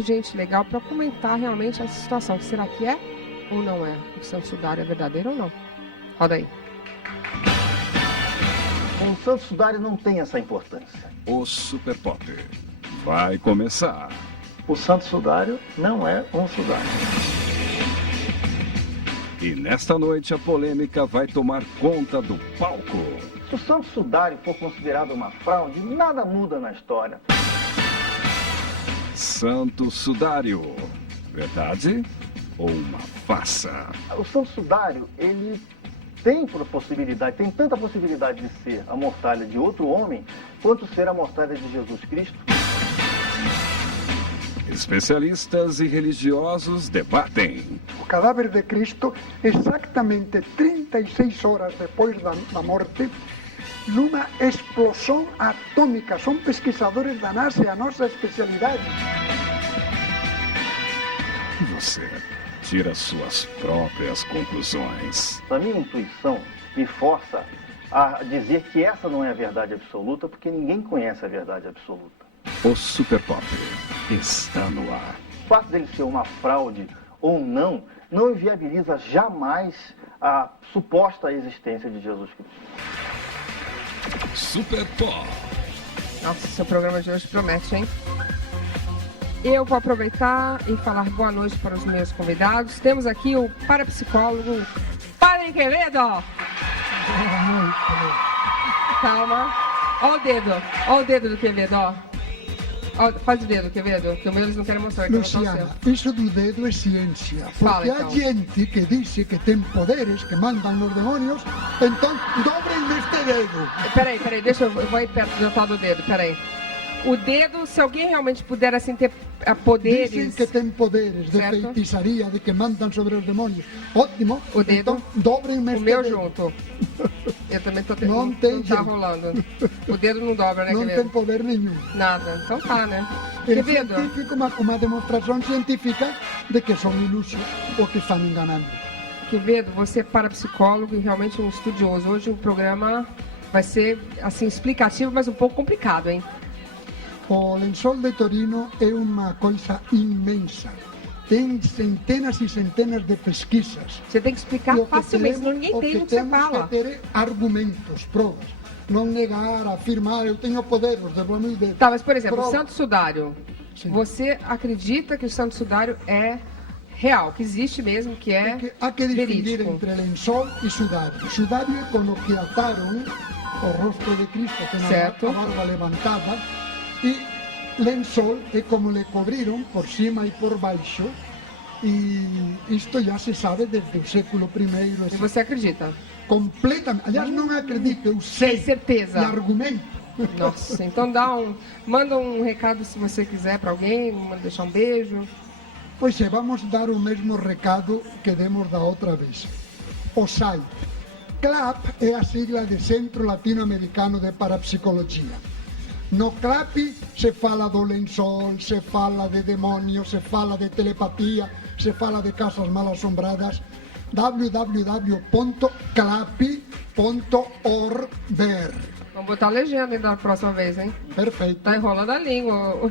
gente legal para comentar realmente essa situação. Será que é ou não é? O santo sudário é verdadeiro ou não? Roda aí. O santo sudário não tem essa importância. O Super Pop vai começar. O santo sudário não é um sudário. E nesta noite a polêmica vai tomar conta do palco. Se o santo sudário for considerado uma fraude, nada muda na história. Santo Sudário, verdade ou uma farsa? O santo sudário, ele tem possibilidade, tem tanta possibilidade de ser a mortalha de outro homem, quanto ser a mortalha de Jesus Cristo. Especialistas e religiosos debatem. O cadáver de Cristo, exatamente 36 horas depois da morte, numa explosão atômica. São pesquisadores da NASA, a nossa especialidade. Você tira suas próprias conclusões. A minha intuição me força a dizer que essa não é a verdade absoluta, porque ninguém conhece a verdade absoluta. O Super Pop está no ar. O fato dele ser uma fraude ou não inviabiliza jamais a suposta existência de Jesus Cristo. Super Pop. Nossa, seu programa de hoje promete, hein? Eu vou aproveitar e falar boa noite para os meus convidados. Temos aqui o parapsicólogo Padre Quevedo. Boa noite. Calma. Ó o dedo do Quevedo, ó. Faz o dedo, Quevedo, que o meu eles não querem mostrar. Luciana, isso do dedo é ciência. Porque Fala, então. há gente que diz que tem poderes, que mandam nos demônios, então dobrem neste dedo. Peraí, deixa eu vou aí perto do outro lado do dedo, peraí. O dedo, se alguém realmente puder assim ter poderes... Dizem que tem poderes de certo? feitiçaria, de que mandam sobre os demônios. Ótimo. O dedo, então dobrem neste o meu dedo. junto. Eu também tô Não não tem tá jeito. rolando. O dedo não dobra, né, Não Quevedo? tem poder nenhum. Nada. Então tá, né? É Quevedo, científico, uma demonstração científica de que são ilusos ou que estão enganando. Quevedo, você é parapsicólogo e realmente um estudioso. Hoje o programa vai ser, assim, explicativo, mas um pouco complicado, hein? O lençol de Torino é uma coisa imensa. Tem centenas e centenas de pesquisas. Você tem que explicar E o que facilmente, senão temos- ninguém entende o que você temos fala. que ter argumentos, provas. Não negar, afirmar, eu tenho poderes, de Deus. Tá, mas por exemplo, o Prova. Santo Sudário. Sim. Você acredita que o Santo Sudário é real, que existe mesmo, que é Porque há que distinguir verídico? entre lençol e sudário. Sudário é com o que ataram o rosto de Cristo, com Certo. a barba levantada, e lençol é como le cobriram por cima e por baixo, e isto já se sabe desde o século I. E você acredita? Completamente. Aliás, não acredito, eu sei. Tem certeza? E argumento. Nossa, então manda um recado se você quiser para alguém, deixar um beijo. Pois é, vamos dar o mesmo recado que demos da outra vez. O SAI. CLAP é a sigla de Centro Latino-Americano de Parapsicologia. No CLAP se fala do lençol, se fala de demônios, se fala de telepatia, se fala de casas mal assombradas. www.clap.org. Vamos botar a legenda da próxima vez, hein? Perfeito. Tá enrolando a língua.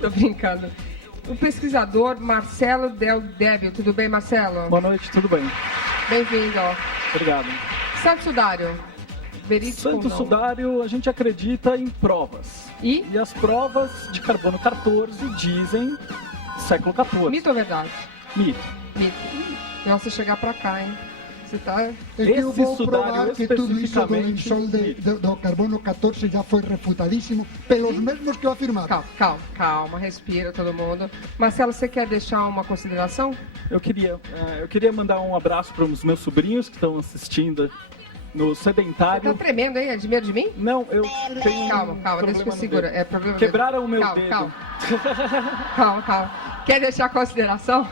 Tô brincando. O pesquisador Marcelo Del Débio. Tudo bem, Marcelo? Boa noite, tudo bem? Bem-vindo. Ó. Obrigado. Santo Sudário. Verídico Santo ou não? Sudário, a gente acredita em provas. E? E as provas de carbono 14 dizem século 14. Mito ou verdade? Mito. Mito. Melhor você chegar pra cá, hein? Você tá... É que eu Esse vou sudário provar que tudo isso do especificamente- lençol do carbono 14 já foi refutadíssimo pelos mesmos que eu afirmaram. Calma, respira todo mundo. Marcelo, você quer deixar uma consideração? Eu queria mandar um abraço para os meus sobrinhos que estão assistindo no Você tá sedentário. tremendo aí? É de medo de mim? Não, eu tenho um Calma, deixa que eu problema no seguro. dedo. É problema Quebraram o meu calma, dedo. Calma. Quer deixar a consideração?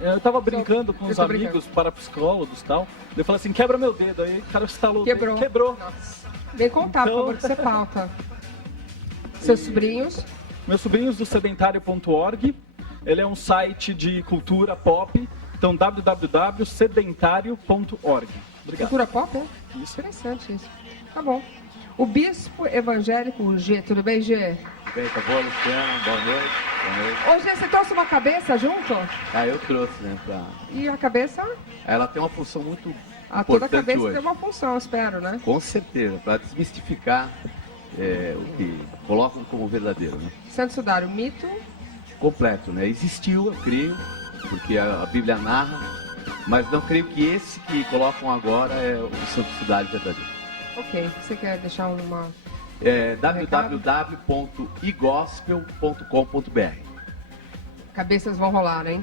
Eu tava brincando com Eu os tô amigos brincando. parapsicólogos e tal. Eu falei assim, quebra meu dedo. Aí o cara instalou o Quebrou. dedo. Quebrou. Nossa. Vem contar, por Então- favor, que você pauta. Seus sobrinhos. Meus sobrinhos do sedentário.org. Ele é um site de cultura pop. Então, www.sedentário.org. Obrigado. Cultura pop, é? Isso. Interessante isso. Tá bom. O bispo evangélico G. Tudo bem, G? Bem, tá bom, Luciano? Boa noite. Boa noite. Ô, G, você trouxe uma cabeça junto? Eu trouxe, né? E a cabeça? Ela tem uma função muito Toda importante cabeça hoje. tem uma função, eu espero, né? Com certeza, para desmistificar o que colocam como verdadeiro, né? Santo Sudário, mito. Completo, né? Existiu, eu creio, porque a Bíblia narra, mas não creio que esse que colocam agora é o Santo Sudário verdadeiro. Ok, você quer deixar uma... www.igospel.com.br. Cabeças vão rolar, hein?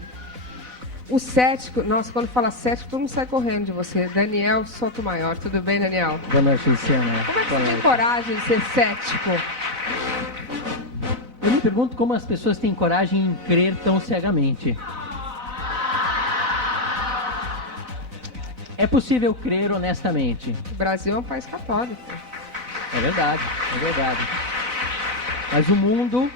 O cético, nossa, quando fala cético, todo mundo sai correndo de você. Daniel Sotomayor, tudo bem, Daniel? Boa noite, Luciana. Como é que você tem coragem de ser cético? Eu me pergunto como as pessoas têm coragem em crer tão cegamente. É possível crer honestamente. O Brasil é um país católico. É verdade, é verdade. Mas o mundo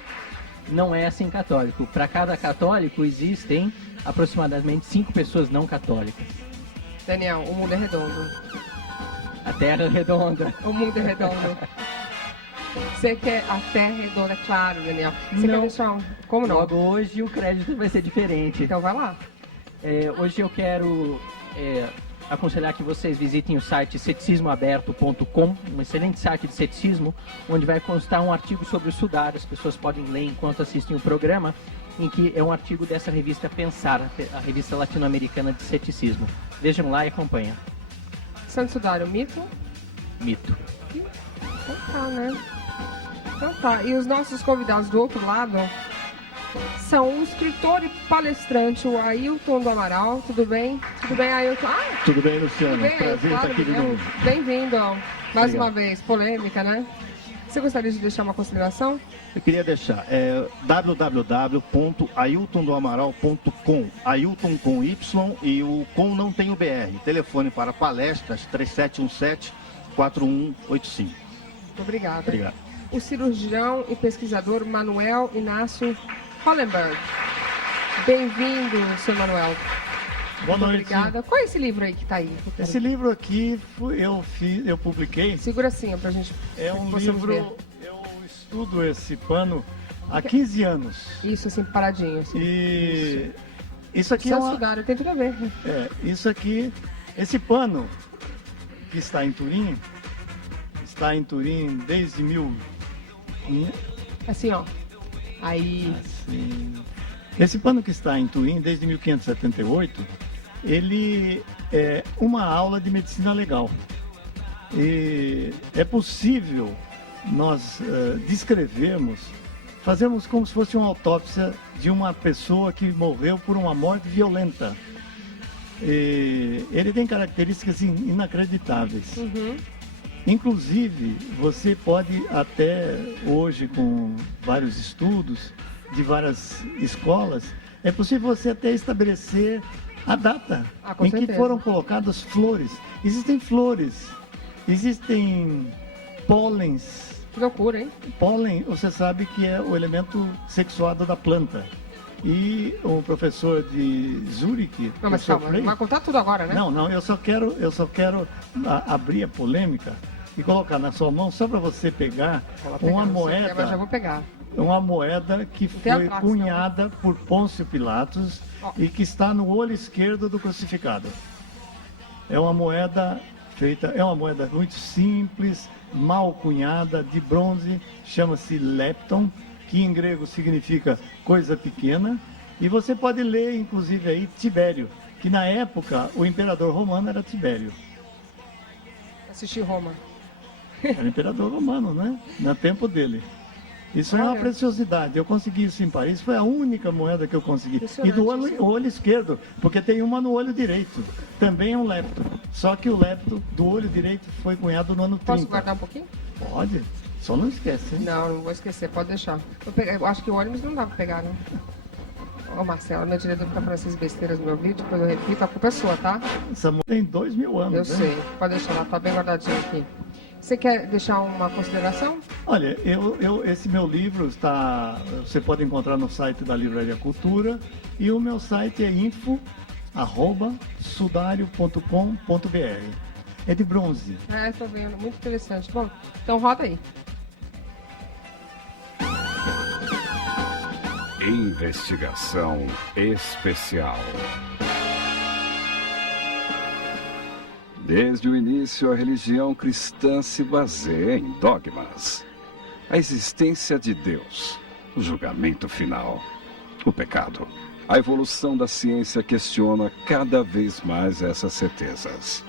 não é assim católico. Para cada católico existem aproximadamente 5 pessoas não católicas. Daniel, o mundo é redondo. A Terra é redonda. O mundo é redondo. Você quer a terra redonda, é claro, Daniel. Você Não. quer deixar um... Como não? Logo hoje o crédito vai ser diferente. Então vai lá. Hoje eu quero aconselhar que vocês visitem o site ceticismoaberto.com, um excelente site de ceticismo, onde vai constar um artigo sobre o sudário. As pessoas podem ler enquanto assistem o programa, em que é um artigo dessa revista Pensar, a revista latino-americana de ceticismo. Vejam lá e acompanhem. Santo Sudário, mito? Mito. Então tá, né? Então tá. E os nossos convidados do outro lado são o escritor e palestrante, o Ailton do Amaral. Tudo bem? Tudo bem, Ailton? Tudo bem, Luciano? Tudo bem, Prazer estar aqui de novo. Bem-vindo. Mais Obrigado. uma vez, polêmica, né? Você gostaria de deixar uma consideração? Eu queria deixar www.ailtondoamaral.com, Ailton com Y e o com não tem o BR. Telefone para palestras 3717-4185. Muito obrigada. Obrigado. O cirurgião e pesquisador Manuel Inácio Hollenberg. Bem-vindo, senhor Manuel. Boa Muito noite. obrigada. Qual é esse livro aí que está aí? Esse livro aqui eu publiquei. Segura assim, ó, pra gente... É um possamos ver. livro, eu estudo esse pano há 15 anos. Isso, assim, paradinho. Assim. E isso aqui Santo Sudário, tem tudo a ver. isso aqui, esse pano que está em Turim desde Assim, ó. Aí... Assim, esse pano que está em Turim desde 1578, ele é uma aula de medicina legal. E é possível nós descrevermos, fazermos como se fosse uma autópsia de uma pessoa que morreu por uma morte violenta. E ele tem características inacreditáveis. Uhum. Inclusive, você pode até hoje, com vários estudos de várias escolas, é possível você até estabelecer a data com em que certeza. foram colocadas flores. Existem flores, existem pólens. Que loucura, hein? Pólen, você sabe que é o elemento sexuado da planta. E o professor de Zurique... Não, mas calma, não vai contar tudo agora, né? Não, eu só quero abrir a polêmica e colocar na sua mão só para você pegar uma moeda. Mas já vou pegar. Uma moeda que tem foi atraso, cunhada por Pôncio Pilatos e que está no olho esquerdo do crucificado. É uma moeda muito simples, mal cunhada, de bronze, chama-se lepton, que em grego significa coisa pequena, e você pode ler inclusive aí Tibério, que na época o imperador romano era Tibério. Assisti Roma. Era o imperador romano, né? No tempo dele. Isso é uma preciosidade. Eu consegui isso em Paris, foi a única moeda que eu consegui. E do olho esquerdo, porque tem uma no olho direito. Também é um lepto. Só que o lepto do olho direito foi cunhado no ano 30. Posso guardar um pouquinho? Pode. Só não esquece, hein? Não vou esquecer, pode deixar. Eu acho que o ônibus não dá pra pegar, né? Ô Marcelo, meu diretor fica falando essas besteiras no meu vídeo, depois eu repito, a culpa é sua, tá? Essa moeda tem 2000 anos, Eu né? sei, pode deixar lá, tá bem guardadinho aqui. Você quer deixar uma consideração? Olha, esse meu livro você pode encontrar no site da Livraria Cultura e o meu site é info@sudario.com.br. é de bronze. Tô vendo, muito interessante. Bom, então roda aí. Investigação especial. Desde o início, a religião cristã se baseia em dogmas. A existência de Deus, o julgamento final, o pecado. A evolução da ciência questiona cada vez mais essas certezas.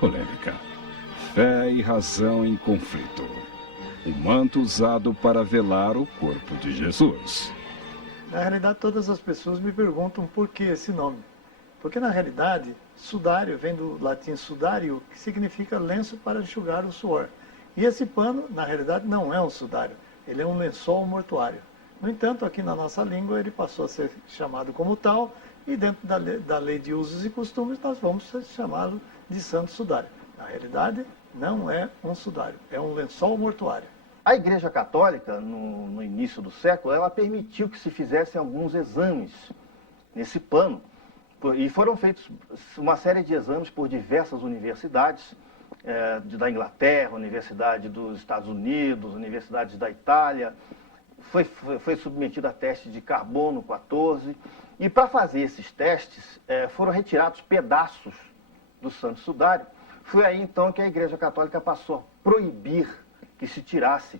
Polêmica. Fé e razão em conflito. O manto usado para velar o corpo de Jesus. Na realidade, todas as pessoas me perguntam por que esse nome. Porque, na realidade, sudário vem do latim sudario, que significa lenço para enxugar o suor. E esse pano, na realidade, não é um sudário, ele é um lençol mortuário. No entanto, aqui na nossa língua, ele passou a ser chamado como tal, e dentro da lei de usos e costumes, nós vamos chamá-lo de santo sudário. Na realidade, não é um sudário, é um lençol mortuário. A Igreja Católica, no início do século, ela permitiu que se fizessem alguns exames nesse pano. E foram feitos uma série de exames por diversas universidades, da Inglaterra, Universidade dos Estados Unidos, universidades da Itália. Foi submetido a teste de carbono 14. E para fazer esses testes, foram retirados pedaços do santo sudário. Foi aí então que a Igreja Católica passou a proibir que se tirasse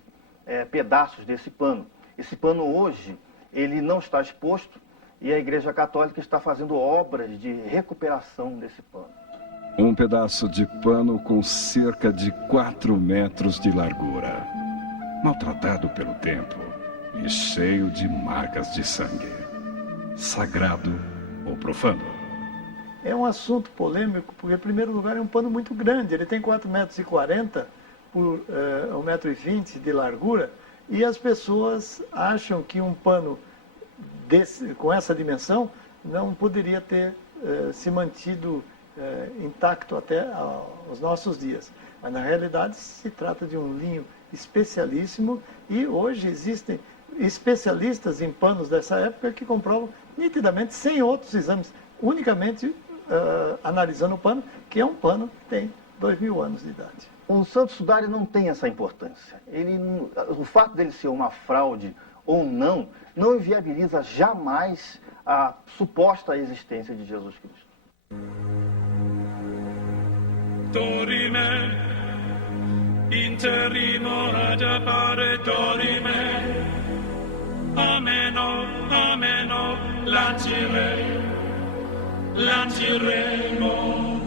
pedaços desse pano. Esse pano hoje, ele não está exposto, e a Igreja Católica está fazendo obras de recuperação desse pano. Um pedaço de pano com cerca de 4 metros de largura. Maltratado pelo tempo e cheio de marcas de sangue. Sagrado ou profano? É um assunto polêmico, porque, em primeiro lugar, é um pano muito grande. Ele tem 4,40 metros por 1,20 m de largura, e as pessoas acham que um pano com essa dimensão não poderia ter se mantido intacto até os nossos dias. Mas, na realidade, se trata de um linho especialíssimo, e hoje existem especialistas em panos dessa época que comprovam nitidamente, sem outros exames, unicamente analisando o pano, que é um pano que tem 2.000 anos de idade. O santo sudário não tem essa importância. O fato dele ser uma fraude ou não inviabiliza jamais a suposta existência de Jesus Cristo. Dorime, interimo ad appare dorime, ameno, lanciremo,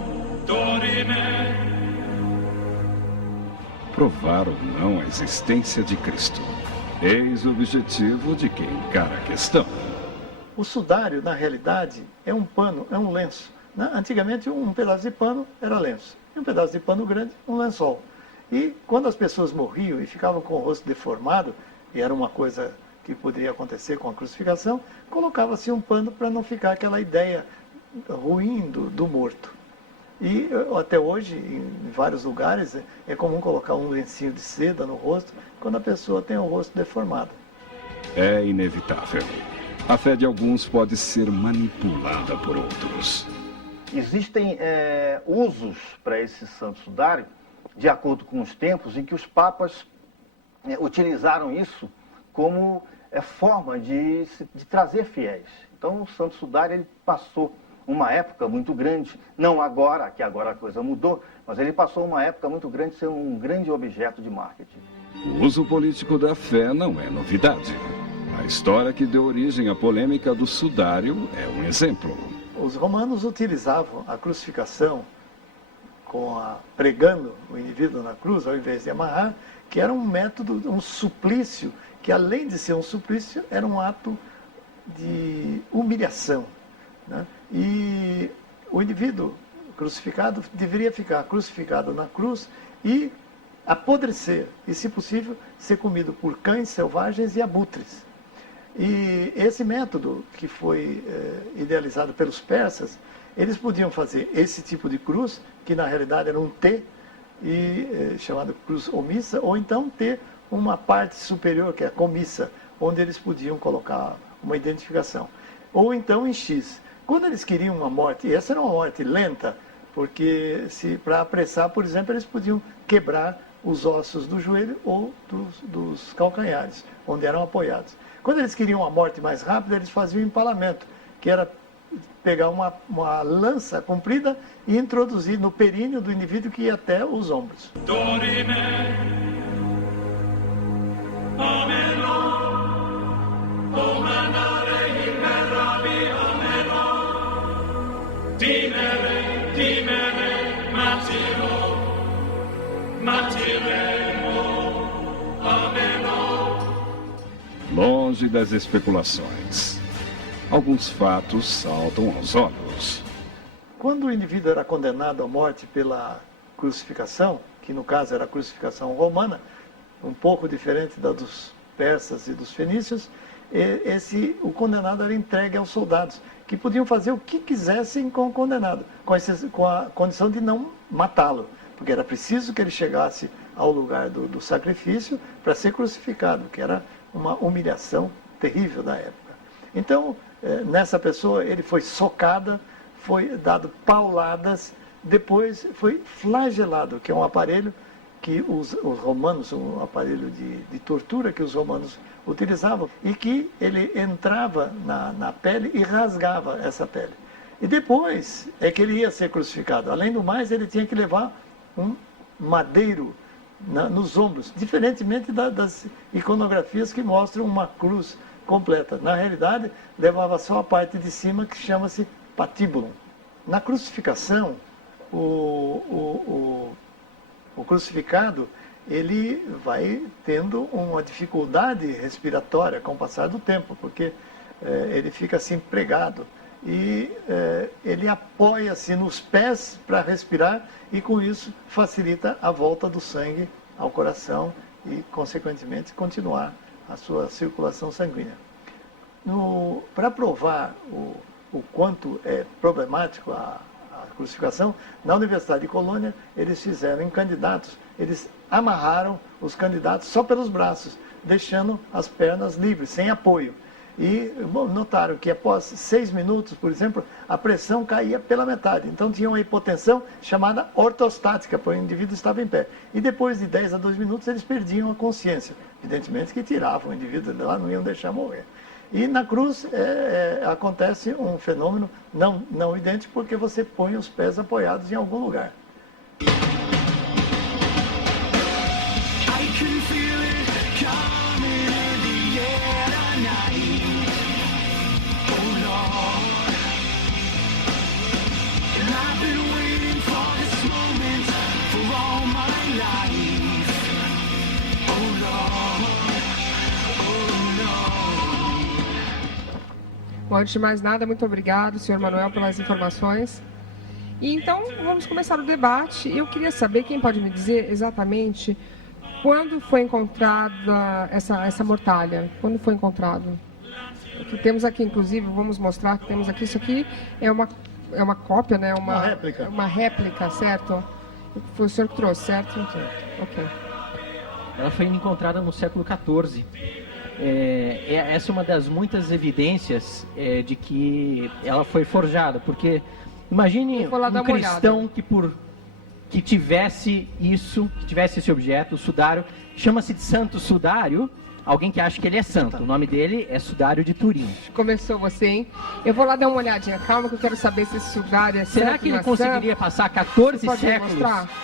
dorime. Provar ou não a existência de Cristo. Eis o objetivo de quem encara a questão. O sudário, na realidade, é um pano, é um lenço. Antigamente, um pedaço de pano era lenço. E um pedaço de pano grande, um lençol. E quando as pessoas morriam e ficavam com o rosto deformado, e era uma coisa que poderia acontecer com a crucificação, colocava-se um pano para não ficar aquela ideia ruim do morto. E até hoje, em vários lugares, é comum colocar um lencinho de seda no rosto quando a pessoa tem o rosto deformado. É inevitável. A fé de alguns pode ser manipulada por outros. Existem usos para esse santo sudário, de acordo com os tempos, em que os papas utilizaram isso como forma de trazer fiéis. Então, o santo sudário ele passou uma época muito grande, não agora, que agora a coisa mudou, mas ele passou uma época muito grande de ser um grande objeto de marketing. O uso político da fé não é novidade. A história que deu origem à polêmica do sudário é um exemplo. Os romanos utilizavam a crucificação pregando o indivíduo na cruz, ao invés de amarrar, que era um método, um suplício, que além de ser um suplício, era um ato de humilhação, né? E o indivíduo crucificado deveria ficar crucificado na cruz e apodrecer, e se possível, ser comido por cães selvagens e abutres. E esse método, que foi idealizado pelos persas, eles podiam fazer esse tipo de cruz, que na realidade era um T, chamado cruz omissa, ou então ter uma parte superior, que é a comissa, onde eles podiam colocar uma identificação. Ou então em X. Quando eles queriam uma morte, e essa era uma morte lenta, porque para apressar, por exemplo, eles podiam quebrar os ossos do joelho ou dos calcanhares, onde eram apoiados. Quando eles queriam a morte mais rápida, eles faziam o empalamento, que era pegar uma lança comprida e introduzir no períneo do indivíduo que ia até os ombros. Dorime, ameno, omanare imerabi ameno, dimere, matiremo, ameno. Longe das especulações, alguns fatos saltam aos olhos. Quando o indivíduo era condenado à morte pela crucificação, que no caso era a crucificação romana, um pouco diferente da dos persas e dos fenícios, o condenado era entregue aos soldados, que podiam fazer o que quisessem com o condenado, com a condição de não matá-lo, porque era preciso que ele chegasse ao lugar do sacrifício para ser crucificado, que era uma humilhação terrível da época. Então, nessa pessoa, ele foi socada, foi dado pauladas, depois foi flagelado, que é um aparelho que os romanos, um aparelho de tortura que os romanos utilizavam, e que ele entrava na pele e rasgava essa pele. E depois é que ele ia ser crucificado. Além do mais, ele tinha que levar um madeiro nos ombros, diferentemente das iconografias que mostram uma cruz completa. Na realidade, levava só a parte de cima, que chama-se patíbulum. Na crucificação, o crucificado, ele vai tendo uma dificuldade respiratória com o passar do tempo, porque ele fica assim pregado e ele apoia-se nos pés para respirar e com isso facilita a volta do sangue ao coração e, consequentemente, continuar a sua circulação sanguínea. Para provar o quanto é problemático a crucificação, na Universidade de Colônia, eles fizeram em candidatos, eles amarraram os candidatos só pelos braços, deixando as pernas livres, sem apoio. E notaram que após 6 minutos, por exemplo, a pressão caía pela metade. Então tinha uma hipotensão chamada ortostática, porque o indivíduo estava em pé. E depois de 10 a 2 minutos eles perdiam a consciência. Evidentemente que tiravam o indivíduo de lá, não iam deixar morrer. E na cruz acontece um fenômeno não idêntico, porque você põe os pés apoiados em algum lugar. Bom, antes de mais nada, muito obrigado, senhor Manuel, pelas informações. E então, vamos começar o debate. Eu queria saber, quem pode me dizer exatamente quando foi encontrada essa mortalha? Quando foi encontrado? O que temos aqui, inclusive, vamos mostrar que temos aqui, isso aqui é uma cópia, né? Uma réplica. Uma réplica, certo? Foi o senhor que trouxe, certo? Ok. Ela foi encontrada no século XIV. Essa é uma das muitas evidências de que ela foi forjada, porque imagine um cristão que tivesse esse objeto, o sudário, chama-se de Santo Sudário, alguém que acha que ele é santo. O nome dele é Sudário de Turim. Começou você, hein? Eu vou lá dar uma olhadinha, calma, que eu quero saber se esse sudário é santo. Será que ele conseguiria passar 14 séculos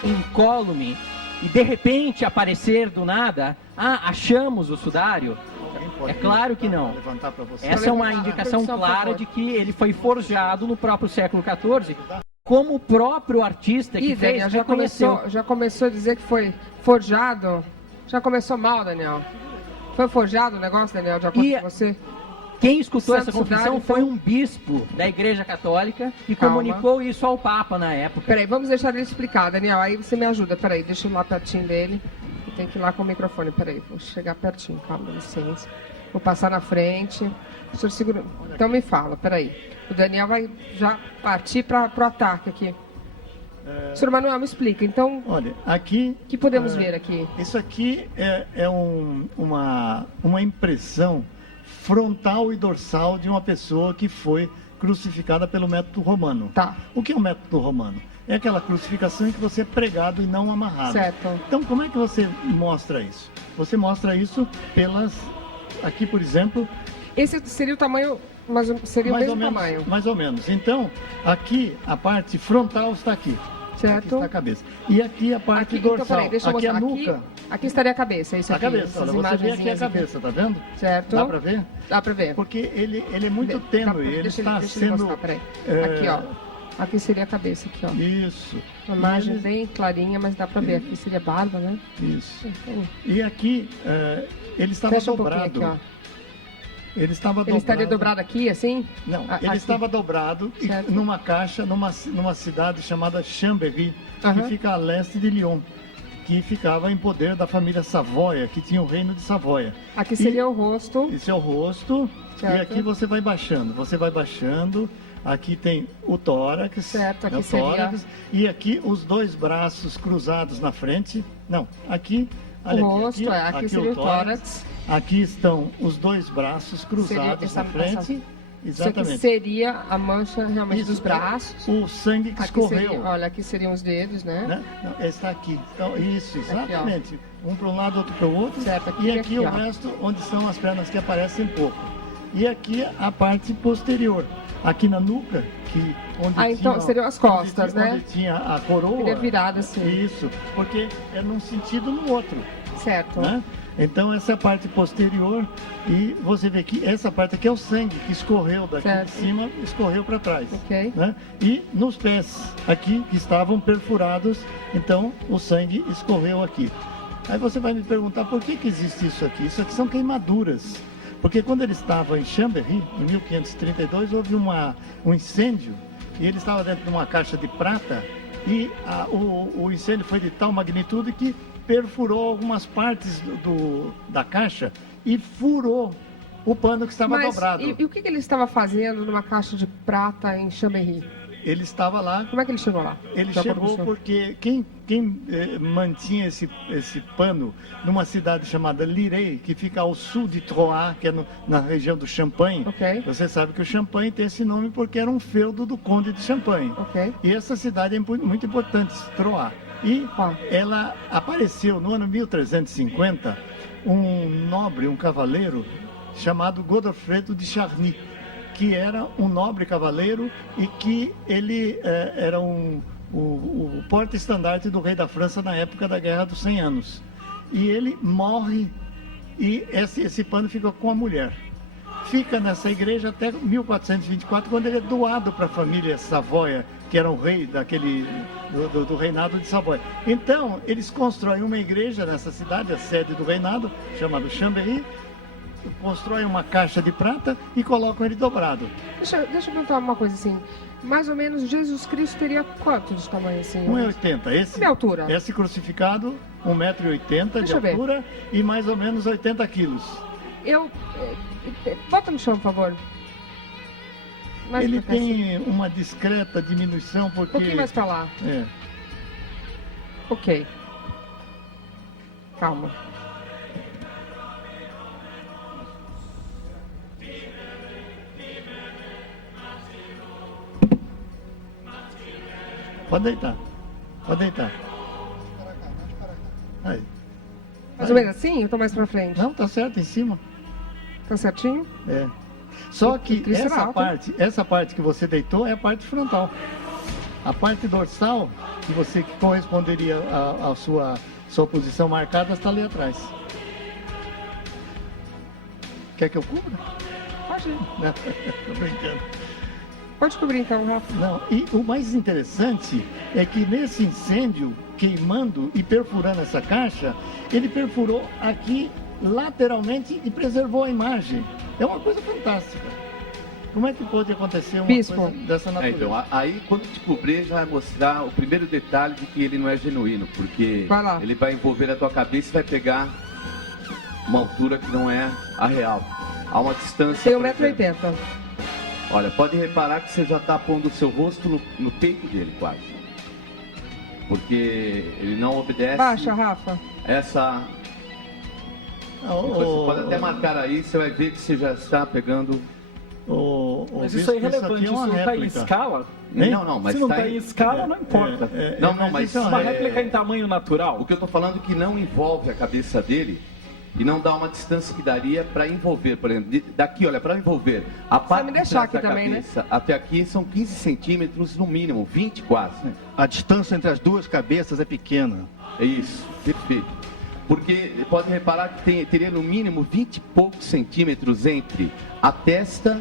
incólume e de repente aparecer do nada? Achamos o sudário? É claro que não. Essa é uma indicação clara de que ele foi forjado no próprio século XIV, como o próprio artista que fez Daniel, já começou a dizer que foi forjado? Já começou mal, Daniel. Foi forjado o negócio, Daniel, de acordo com você? Quem escutou essa confissão foi um bispo da Igreja Católica que comunicou isso ao Papa na época. Peraí, vamos deixar ele explicar, Daniel, aí você me ajuda. Peraí, deixa eu ir lá pertinho dele. Tem que ir lá com o microfone, peraí, vou chegar pertinho, calma, dá licença. Vou passar na frente. O senhor segura. Então me fala, peraí. O Daniel vai já partir para o ataque aqui. Senhor Manuel, me explica. Então, olha, aqui... O que podemos ver aqui? Isso aqui é uma impressão frontal e dorsal de uma pessoa que foi crucificada pelo método romano. Tá. O que é o método romano? É aquela crucificação em que você é pregado e não amarrado. Certo. Então, como é que você mostra isso? Você mostra isso pelas... Aqui, por exemplo... Esse seria o tamanho, mas seria o mesmo tamanho. Mais ou menos. Então, aqui, a parte frontal está aqui. Certo. Aqui está a cabeça. E aqui a parte dorsal. Então, peraí, deixa eu aqui mostrar. a nuca. Aqui estaria a cabeça, isso A aqui. cabeça, olha, você vê aqui a cabeça, tá vendo? Certo. Dá pra ver? Dá pra ver. Porque ele é muito tênue, ele está deixa sendo... mostrar, peraí. Aqui, ó. Aqui seria a cabeça, aqui, ó. Isso. Uma imagem bem clarinha, mas dá pra ver. Aqui seria a barba, né? Isso. E aqui, ele estava Fecha um dobrado. pouquinho aqui, ó. Ele estava dobrado. Ele estaria dobrado aqui, assim? Não, ele aqui. estava dobrado numa caixa, numa cidade chamada Chambéry, que fica a leste de Lyon, que ficava em poder da família Savoia, que tinha o reino de Savoia. Aqui seria o rosto. Esse é o rosto. Certo. E aqui você vai baixando. Aqui tem o tórax. Certo, aqui o tórax, e aqui os dois braços cruzados na frente. Não, aqui... Olha, o rosto, aqui seria o tórax. Aqui estão os dois braços cruzados na frente. Exatamente. Isso aqui seria a mancha realmente dos braços. O sangue que escorreu. Olha, aqui seriam os dedos, né? Não, está aqui. Então, isso, exatamente. Aqui, um para um lado, outro para o outro. Certo, aqui, e aqui o ó. resto, onde são as pernas que aparecem pouco. E aqui a parte posterior. Aqui na nuca, onde então seriam as costas, né? Onde tinha a coroa. Seria virada assim. Isso, porque é num sentido no outro. Certo. Né? Então essa é a parte posterior e você vê que essa parte aqui é o sangue que escorreu daqui de cima, escorreu para trás. Ok. Né? E nos pés aqui que estavam perfurados, então o sangue escorreu aqui. Aí você vai me perguntar por que existe isso aqui? Isso aqui são queimaduras. Porque quando ele estava em Chambéry, em 1532, houve um incêndio e ele estava dentro de uma caixa de prata e o incêndio foi de tal magnitude que perfurou algumas partes da caixa e furou o pano que estava dobrado. E o que ele estava fazendo numa caixa de prata em Chambéry? Ele estava lá. Como é que ele chegou lá? Ele chegou porque quem mantinha esse pano numa cidade chamada Lirey, que fica ao sul de Troyes, que é na região do Champagne. Okay. Você sabe que o Champagne tem esse nome porque era um feudo do conde de Champagne. Okay. E essa cidade é muito importante, Troyes. E ela apareceu no ano 1350, um nobre, um cavaleiro, chamado Godofredo de Charny, que era um nobre cavaleiro e que ele era o porta-estandarte do rei da França na época da Guerra dos 100 Anos. E ele morre e esse pano fica com a mulher. Fica nessa igreja até 1424, quando ele é doado para a família Savoia, que era o rei do reinado de Savoia. Então, eles constroem uma igreja nessa cidade, a sede do reinado, chamada Chambéry, constroem uma caixa de prata e colocam ele dobrado. Deixa eu perguntar uma coisa assim. Mais ou menos, Jesus Cristo teria quanto de tamanho assim? 1,80. De altura? Esse crucificado, 1,80 m de altura e mais ou menos 80 quilos. Bota no chão, por favor. Ele tem uma discreta diminuição porque... Um pouquinho mais pra lá. Ok. Calma. Pode deitar. Pode deitar. Aí. Mais ou menos assim? Eu tô mais pra frente? Não, tá certo, em cima. Tá certinho? É. Só que essa parte que você deitou é a parte frontal. A parte dorsal, que corresponderia à sua posição marcada, está ali atrás. Quer que eu cubra? Pode ir. Não, tô brincando. Pode cobrir então, Rafa. Não, e o mais interessante é que nesse incêndio, queimando e perfurando essa caixa, ele perfurou aqui lateralmente e preservou a imagem. É uma coisa fantástica. Como é que pode acontecer uma coisa dessa natureza? Então, aí quando te cobrir já vai mostrar o primeiro detalhe de que ele não é genuíno, porque ele vai envolver a tua cabeça e vai pegar uma altura que não é a real. Há uma distância... Tem 1,80 m. Olha, pode reparar que você já está pondo o seu rosto no peito dele, quase. Porque ele não obedece... Baixa, Rafa. Essa Você pode até marcar aí, você vai ver que você já está pegando... Mas isso é irrelevante, isso não está em escala? Não, mas se não está em escala, não importa. Mas uma réplica em tamanho natural. O que eu estou falando é que não envolve a cabeça dele e não dá uma distância que daria para envolver, por exemplo, daqui, olha, para envolver a parte de trás da cabeça até aqui são 15 centímetros no mínimo, 20 quase. A distância entre as duas cabeças é pequena. É isso, perfeito. Porque pode reparar que teria no mínimo 20 e poucos centímetros entre a testa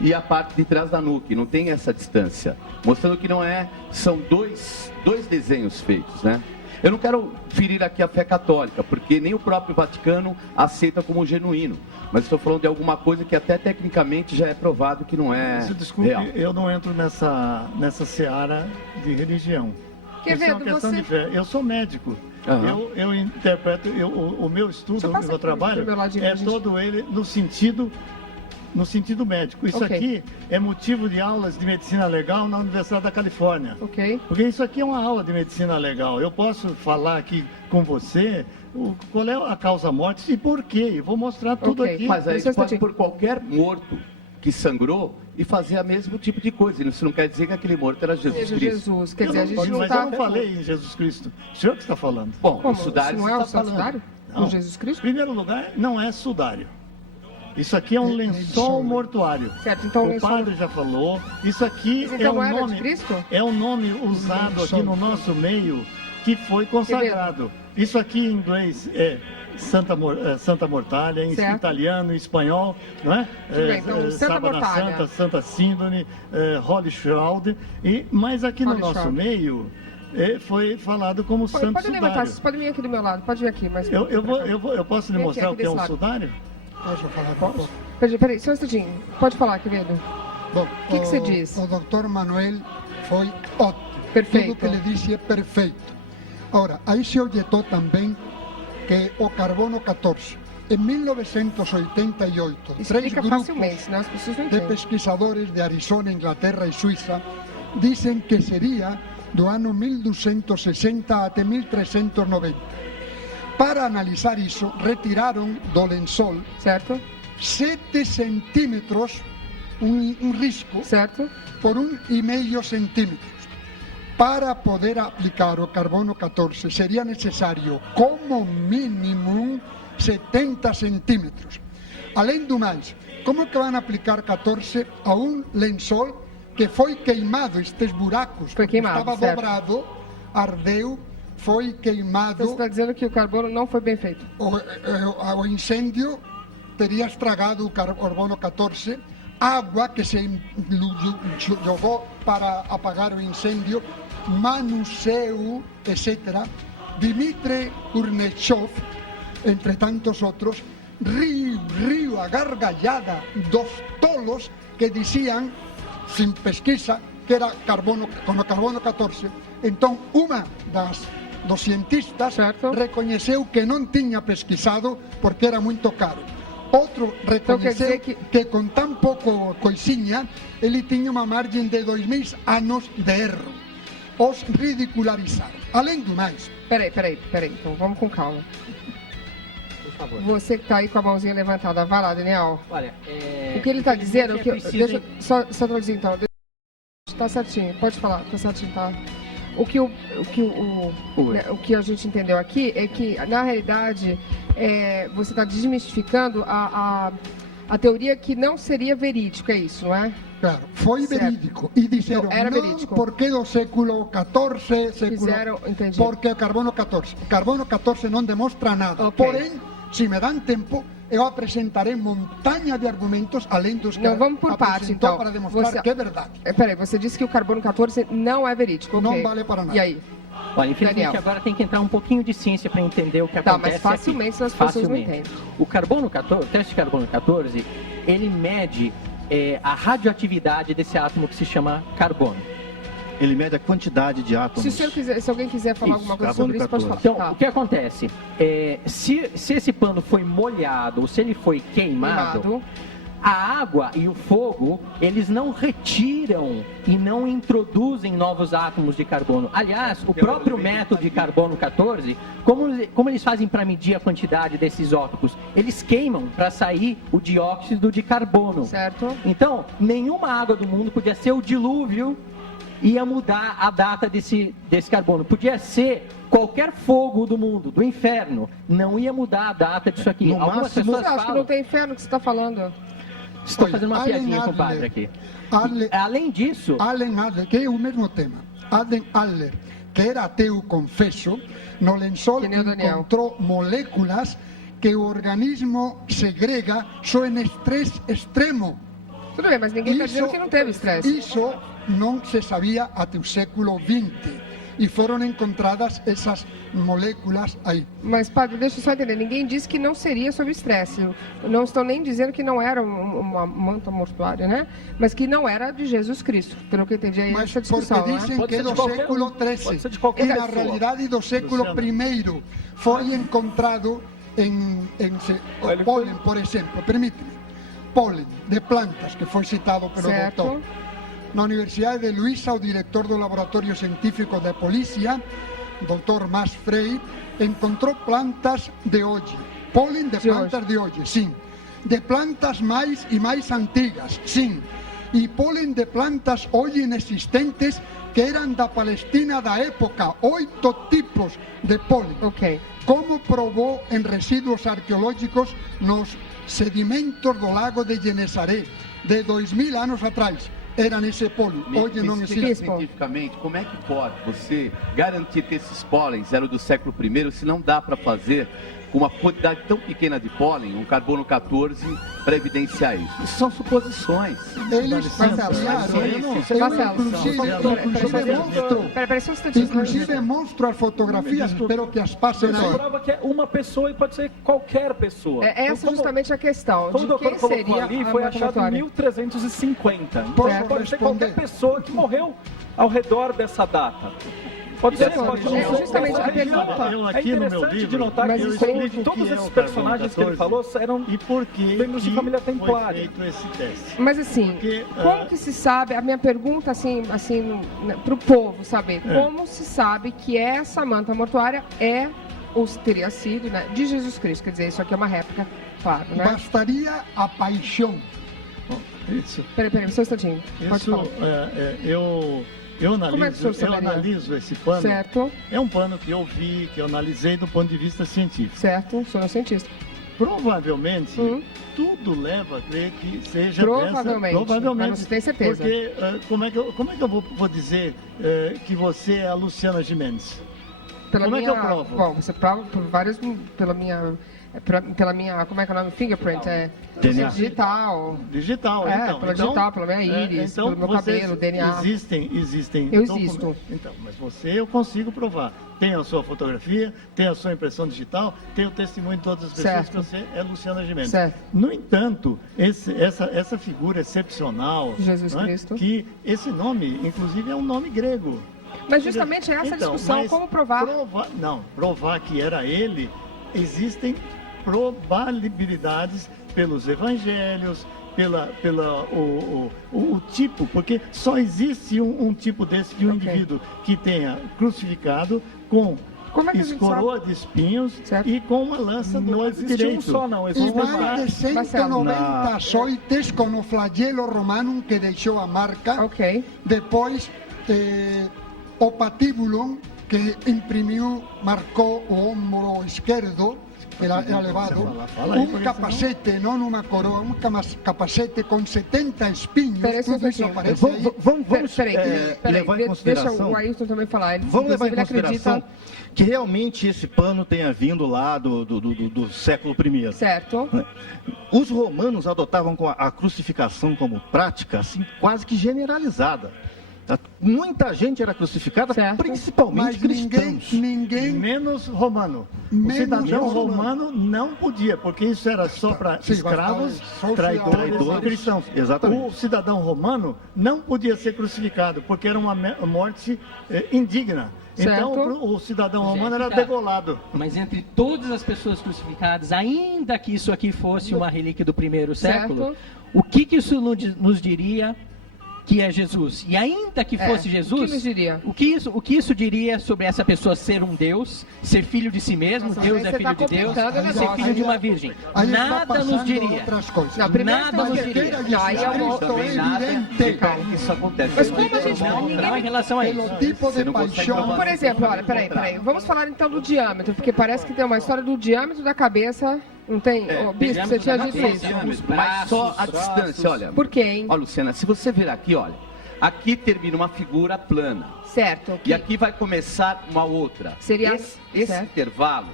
e a parte de trás da nuca, não tem essa distância, mostrando que não é, são dois desenhos feitos, né? Eu não quero ferir aqui a fé católica, porque nem o próprio Vaticano aceita como genuíno, mas estou falando de alguma coisa que até tecnicamente já é provado que não é Desculpe, real. eu não entro nessa seara de religião. Isso é uma questão de fé. Eu sou médico. Uhum. Eu interpreto, o meu estudo, o meu trabalho é todo ele no sentido médico. Isso aqui é motivo de aulas de medicina legal na Universidade da Califórnia. Porque isso aqui é uma aula de medicina legal. Eu posso falar aqui com você qual é a causa-morte e por quê. Eu vou mostrar tudo aqui. Mas aí você pode por qualquer morto que sangrou e fazer o mesmo tipo de coisa. Isso não quer dizer que aquele morto era Jesus Cristo. Quer dizer, eu não falei em Jesus Cristo. O senhor que está falando. Bom, o sudário não é o sudário? Não. Jesus Cristo? Em primeiro lugar, não é sudário. Isso aqui é um lençol mortuário. Certo, então o padre já falou. Isso aqui é um nome usado aqui no nosso meio que foi consagrado. Isso aqui em inglês é Santa Mortalha, em italiano, em espanhol, não é? Então, Sábana Santa, Santa Síndone, Holy Shroud, mas aqui no nosso meio foi falado como Santo Sudário. Você pode vir aqui do meu lado, pode vir aqui. Mas... Eu posso lhe mostrar o que é um sudário? Posso falar? Posso? Peraí, só um instantinho. Pode falar, querido. Bom, o que você diz? O doutor Manuel foi ótimo. Perfeito. Tudo que ele disse é perfeito. Agora, aí se objetou também que o carbono 14, em 1988, três grupos de pesquisadores de Arizona, Inglaterra e Suíça dizem que seria do ano 1260 até 1390. Para analisar isso, retiraram do lençol 7 centímetros, um risco, por 1,5 centímetros. Para poder aplicar o carbono 14 seria necessário, como mínimo, 70 centímetros. Além do mais, como que vão aplicar 14 a um lençol que foi queimado, estes buracos, estava dobrado, ardeu, foi queimado. Você está dizendo que o carbono não foi bem feito? O incêndio teria estragado o carbono 14, água que se jogou para apagar o incêndio, manuseio, etc. Dmitry Kurnechov, entre tantos outros, riu a gargalhada dos tolos que diziam, sem pesquisa, que era carbono, com o carbono 14. Então, dos cientistas reconheceu que não tinha pesquisado porque era muito caro. Outro reconheceu que com tão pouco coisinha, ele tinha uma margem de 2.000 anos de erro. Os ridicularizaram. Além do mais... Peraí, então vamos com calma. Por favor. Você que está aí com a mãozinha levantada, vai lá, Daniel. Olha, o que ele está dizendo... Deixa, só traduzir então. Está certinho, pode falar, está certinho, tá? O que a gente entendeu aqui é que, na realidade, você está desmistificando a teoria que não seria verídico, é isso, não é? Claro, foi verídico. E disseram, não, porque do século XIV, porque o carbono 14. O carbono 14 não demonstra nada. Porém, se me dão tempo, eu apresentarei montanha de argumentos, além dos que vamos por parte, então, para demonstrar que é verdade. Peraí, você disse que o carbono 14 não é verídico. Não vale para nada. E aí? Olha, infelizmente agora tem que entrar um pouquinho de ciência para entender o que acontece. Mas facilmente as pessoas não entendem. O carbono 14, o teste de carbono 14, ele mede a radioatividade desse átomo que se chama carbono. Ele mede a quantidade de átomos. Se alguém quiser falar alguma coisa sobre isso, pode falar. Então, o que acontece? Se esse pano foi molhado ou se ele foi queimado, A água e o fogo, eles não retiram e não introduzem novos átomos de carbono. Aliás, o próprio método de carbono 14, como eles fazem para medir a quantidade desses isótopos? Eles queimam para sair o dióxido de carbono. Certo. Então, nenhuma água do mundo podia ser o dilúvio, ia mudar a data desse carbono. Podia ser qualquer fogo do mundo, do inferno, não ia mudar a data disso aqui. Algumas pessoas falam... Acho que não tem inferno que você está falando. Estou fazendo uma piadinha com o padre aqui. Além disso... Allen Adler, que é o mesmo tema. Allen Adler, que era ateu confesso, no lençol encontrou moléculas que o organismo segrega só em estresse extremo. Tudo bem, mas ninguém está dizendo que não teve estresse. Isso não se sabia até o século XX. E foram encontradas essas moléculas aí. Mas, padre, deixa eu só entender. Ninguém disse que não seria sobre estresse. Não estão nem dizendo que não era uma manta mortuária, né? Mas que não era de Jesus Cristo. Pelo que eu entendi aí essa discussão. Porque dizem que é do século XIII. E na realidade do século I foi encontrado o pólen, por exemplo, permite-me, pólen de plantas, que foi citado pelo doutor. Na Universidade de Luisa, o diretor do Laboratório Científico da Polícia, Dr. Mas Frey, encontrou plantas de hoje. Pólen de plantas de hoje, sim. De plantas mais e mais antigas, sim. E pólen de plantas hoje inexistentes que eram da Palestina da época. 8 tipos de pólen. Ok. Como provou em resíduos arqueológicos nos sedimentos do lago de Genesaré, de 2000 anos atrás. Era nesse pólen. Hoje não existe. Cientificamente, como é que pode você garantir que esses pólens eram do século I, se não dá para fazer com uma quantidade tão pequena de pólen, um carbono 14, para evidenciar isso? Isso são suposições. Eles inclusive mostro as fotografias, espero que as passem aí. Prova que é uma pessoa e pode ser qualquer pessoa. Essa é justamente a questão. Como o doutor colocou ali, foi achado em 1350. Então pode ser qualquer pessoa que morreu ao redor dessa data. Pode ser, justamente a pergunta. É interessante de notar que todos esses personagens que ele falou eram membros de família templária. Mas assim, como que se sabe, a minha pergunta assim para o povo saber, como se sabe que essa manta mortuária ou teria sido, né, de Jesus Cristo? Quer dizer, isso aqui é uma réplica, claro, né? Bastaria a paixão. Isso. Peraí, só um instantinho. Pode falar. Eu analiso esse pano. Certo. É um pano que eu vi, que eu analisei do ponto de vista científico. Certo, sou um cientista. Provavelmente, tudo leva a crer que seja provavelmente, mas não tem certeza. Porque como é que eu vou dizer que você é a Luciana Gimenez? Como é que eu provo? Bom, você prova por vários, pela minha, como é que é o nome? Fingerprint, digital. Digital, então. Digital, pela minha íris, pelo meu cabelo, DNA. Existem. Eu existo. Então, mas eu consigo provar. Tem a sua fotografia, tem a sua impressão digital, tem o testemunho de todas as pessoas que você é Luciana Gimenez. Certo. No entanto, essa figura excepcional, Jesus Cristo, que esse nome, inclusive, é um nome grego. Mas justamente essa discussão, como provar? Provar que era ele, existem probabilidades pelos evangelhos, o tipo, porque só existe um tipo desse de um indivíduo que tenha crucificado com coroa de espinhos e com uma lança do lado direito. E mais de 190 açoites com o flagelo romano que deixou a marca. Depois, o patíbulo que imprimiu, marcou o ombro esquerdo, era levado, capacete, não uma coroa, capacete com 70 espinhos, tudo isso aparece aí. Vamos levar em consideração... Deixa o Ailton também falar. Vamos levar em consideração que realmente esse pano tenha vindo lá do século I. Certo. Os romanos adotavam a crucificação como prática, assim, quase que generalizada. Muita gente era crucificada, principalmente cristãos. Ninguém menos romano. O cidadão romano não podia, porque isso era só para escravos, traidores e cristãos. Exatamente. O cidadão romano não podia ser crucificado, porque era uma morte indigna. Então o cidadão romano era degolado. Mas entre todas as pessoas crucificadas, ainda que isso aqui fosse uma relíquia do primeiro século, O que isso nos diria que é Jesus? E ainda que fosse Jesus, o que nos diria? O que isso diria sobre essa pessoa ser um Deus, ser filho de si mesmo, Deus é filho de Deus, ser filho de uma virgem? Nada nos diria. Nada nos diria. Isso acontece. Mas como a gente não em relação a isso. Por exemplo, olha, peraí. Vamos falar então do diâmetro, porque parece que tem uma história do diâmetro da cabeça. Não tem? Bispo, você tinha dito isso. Mas só a distância, olha. Por quê, hein? Ó, Luciana, se você vir aqui, olha. Aqui termina uma figura plana. Certo. E aqui vai começar uma outra. Seria esse intervalo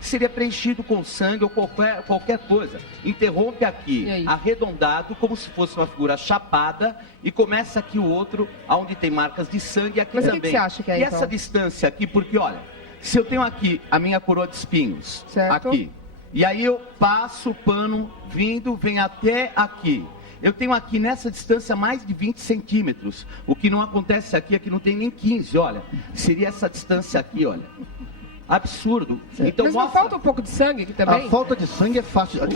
seria preenchido com sangue ou qualquer coisa. Interrompe aqui, arredondado, como se fosse uma figura chapada, e começa aqui o outro, onde tem marcas de sangue, aqui Mas também. O que você acha que é, e então? Essa distância aqui, porque olha, se eu tenho aqui a minha coroa de espinhos, certo. Aqui, e aí eu passo o pano vem até aqui. Eu tenho aqui nessa distância mais de 20 centímetros. O que não acontece aqui é que não tem nem 15, olha. Seria essa distância aqui, olha. Absurdo. Então, mas não falta um pouco de sangue aqui também? A falta de sangue é fácil. É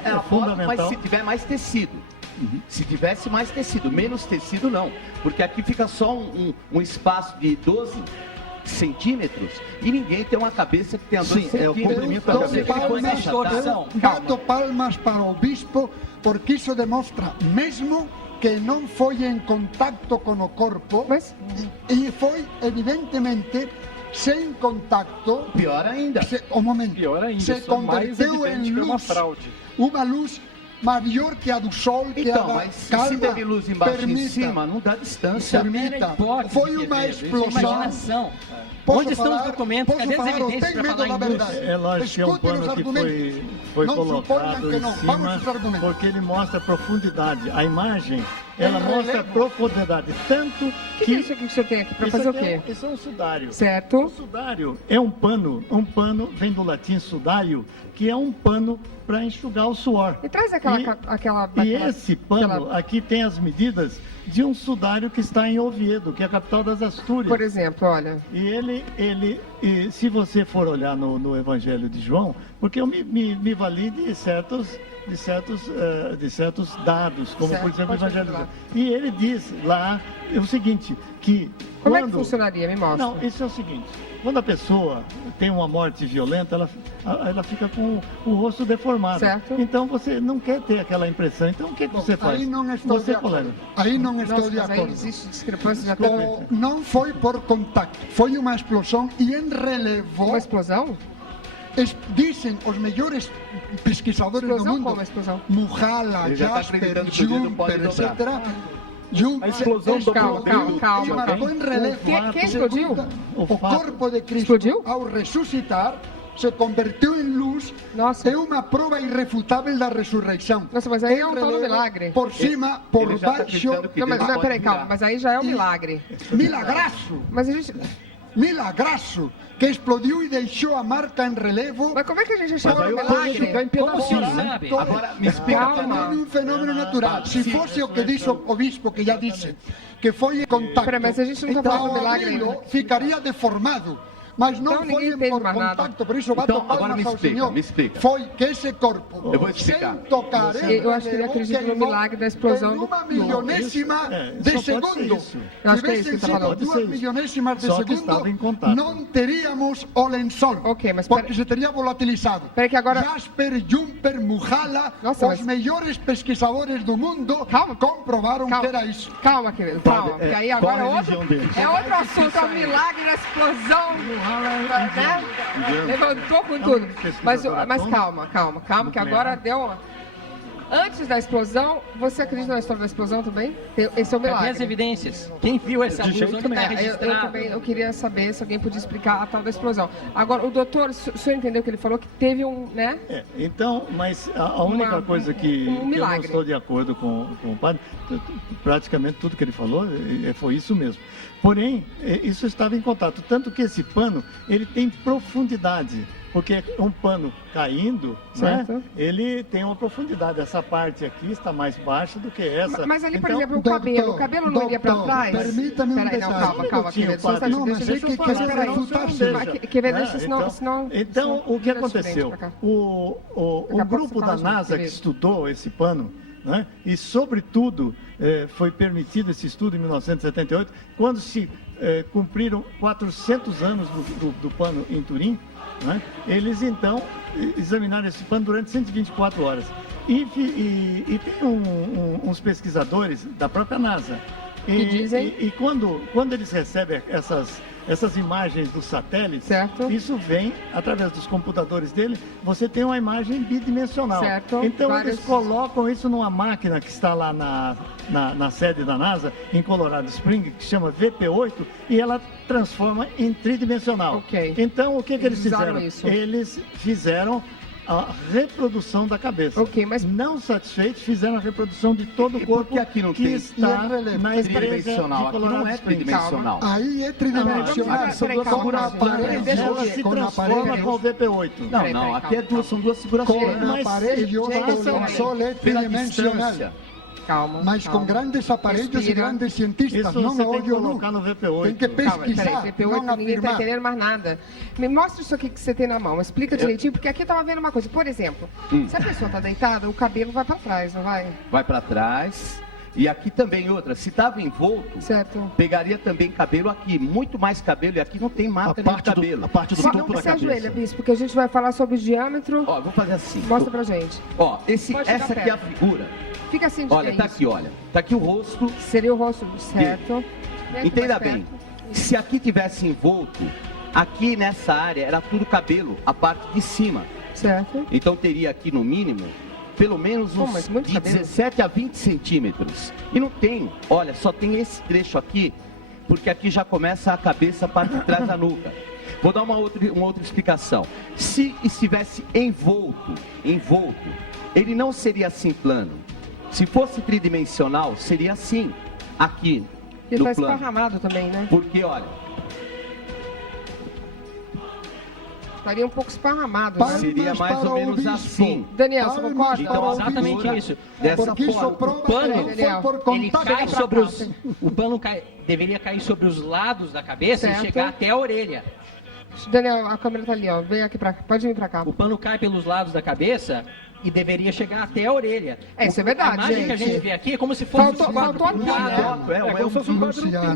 fundamental. Mas se tiver mais tecido. Se tivesse mais tecido, menos tecido não. Porque aqui fica só um espaço de 12 centímetros e ninguém tem uma cabeça que tenha 12 centímetros. É o comprimento da cabeça. Bato palmas para o bispo, porque isso demonstra, mesmo que não foi em contato com o corpo, e foi evidentemente sem contato. Pior ainda. Pior ainda. Se converteu em luz, uma luz maior que a do sol, que então, a da mas calma. Se teve luz embaixo e em cima, não dá distância. Foi uma explosão. Onde estão os documentos? Cadê as evidências para falar em luz? É lógico que é um pano que foi colocado em cima, porque ele mostra a profundidade. A imagem, ela mostra a profundidade. Tanto que... é isso aqui que o senhor tem aqui para fazer o quê? Isso é um sudário. Certo. O sudário é um pano, vem do latim sudário, que é um pano para enxugar o suor. E traz aquela esse pano, aqui tem as medidas de um sudário que está em Oviedo, que é a capital das Astúrias. Por exemplo, olha. E se você for olhar no Evangelho de João, porque eu me vali de certos dados, como por exemplo o Evangelho de João. E ele diz lá o seguinte, que como é que funcionaria? Me mostra. Não, isso é o seguinte. Quando a pessoa tem uma morte violenta, ela fica com o rosto deformado. Certo. Então você não quer ter aquela impressão. Então o que você faz? Aí não estou de acordo. Aí não estou de acordo. Aí existe discrepância. Não foi por contato. Foi uma explosão e em relevo... Uma explosão? Dizem os melhores pesquisadores do mundo, Mujala, Jasper, Jumper, etc. A explosão do calma. E marcou em relevo. Quem explodiu? O corpo de Cristo, ao ressuscitar, se converteu em luz. Nossa. É uma prova irrefutável da ressurreição. Nossa, mas aí é um tal do milagre. Por cima, por baixo... Não, mas peraí, calma. Mas aí já é um milagre. Milagraço. Mas a gente... Milagraço, que explodiu e deixou a marca em relevo. Mas como é que a gente chama de milagre? Como o senhor sabe? Agora, me explica. Um fenômeno natural. Se fosse o que disse o bispo, que já disse, que foi em contato, mas a gente não está falando de milagre ainda. Ficaria deformado. Mas não então, foi por contato, por isso bato palmas ao Senhor. Foi que esse corpo, sem tocar, eu acho que ele acredita no milagre da explosão em uma milionésima de segundo. Se tivessem sido 2 milionésimas de segundo, não teríamos o lençol, porque se teria volatilizado. Jasper, Jumper, Mujala, os melhores pesquisadores do mundo comprovaram que era isso. Calma, querido, calma, porque aí agora é outro assunto, é o milagre da explosão. Né? Levantou com tudo. Mas calma, que agora deu. Antes da explosão, você acredita na história da explosão também? Esse é o milagre. Cadê as evidências? Quem viu essa luz? Onde está registrado? Eu queria saber se alguém podia explicar a tal da explosão. Agora, o doutor, o senhor entendeu que ele falou que teve um, né? Então, mas a única coisa que eu não estou de acordo com o padre, praticamente tudo que ele falou foi isso mesmo. Porém, isso estava em contato, tanto que esse pano, ele tem profundidade. porque um pano caindo, né, ele tem uma profundidade. Essa parte aqui está mais baixa do que essa. Mas ali, por então, exemplo, o cabelo não iria para trás? Permita-me um detalhe. Calma, Então, o que aconteceu? O grupo da NASA que estudou esse pano, né, e, sobretudo, foi permitido esse estudo em 1978, quando se cumpriram 400 anos do pano em Turim, né, eles, então, examinaram esse pano durante 124 horas. E tem uns pesquisadores da própria NASA. E quando eles recebem essas imagens dos satélites, certo, isso vem através dos computadores dele, você tem uma imagem bidimensional. Certo. Então eles colocam isso numa máquina que está lá na sede da NASA, em Colorado Springs, que se chama VP8, e ela transforma em tridimensional. Okay. Então o que eles fizeram? Eles fizeram a reprodução da cabeça. Mas não satisfeitos, fizeram a reprodução de todo o corpo que aqui não que tem está na tridimensional. Aqui não é tridimensional. Aí é tridimensional. Ela se transforma com o VP8. Não, aqui são duas figurações. Com aparelho, o Sol é tridimensional. Calma. Mas com grandes aparelhos e grandes cientistas, isso não tem que colocar no VP8. Tem que pesquisar, VP8 não ninguém está entendendo mais nada. Me mostra isso aqui que você tem na mão, explica direitinho, porque aqui eu estava vendo uma coisa. Por exemplo, se a pessoa está deitada, o cabelo vai para trás, não vai? Vai para trás. E aqui também outra, se estava envolto, certo, pegaria também cabelo aqui, muito mais cabelo, e aqui não tem marca de cabelo. A parte do topo da cabeça. Você ajoelha, Bispo, porque a gente vai falar sobre o diâmetro. Ó, vou fazer assim. Mostra pra gente. Ó, essa aqui é a figura. Fica assim de olha, tá aqui, olha. Tá aqui o rosto. Seria o rosto, certo. Entenda bem, se aqui tivesse envolto, aqui nessa área era tudo cabelo, a parte de cima. Certo. Então teria aqui no mínimo pelo menos uns de 17 a 20 centímetros. E não tem, olha, só tem esse trecho aqui, porque aqui já começa a cabeça, a parte de trás da nuca. Vou dar uma outra explicação. Se estivesse envolto, ele não seria assim plano. Se fosse tridimensional, seria assim, aqui no plano. Ele está esparramado também, né? Porque, olha, estaria um pouco esparramado. Seria mais ou menos assim. Daniel, você concorda? Então, exatamente isso. Dessa forma. O pano, ele cai sobre o pano deveria cair sobre os lados da cabeça, certo, e chegar até a orelha. Daniel, a câmera tá ali, ó. Vem aqui pode vir pra cá. O pano cai pelos lados da cabeça e deveria chegar até a orelha. Isso é verdade. A imagem que a gente vê aqui é como se fosse faltou aqui,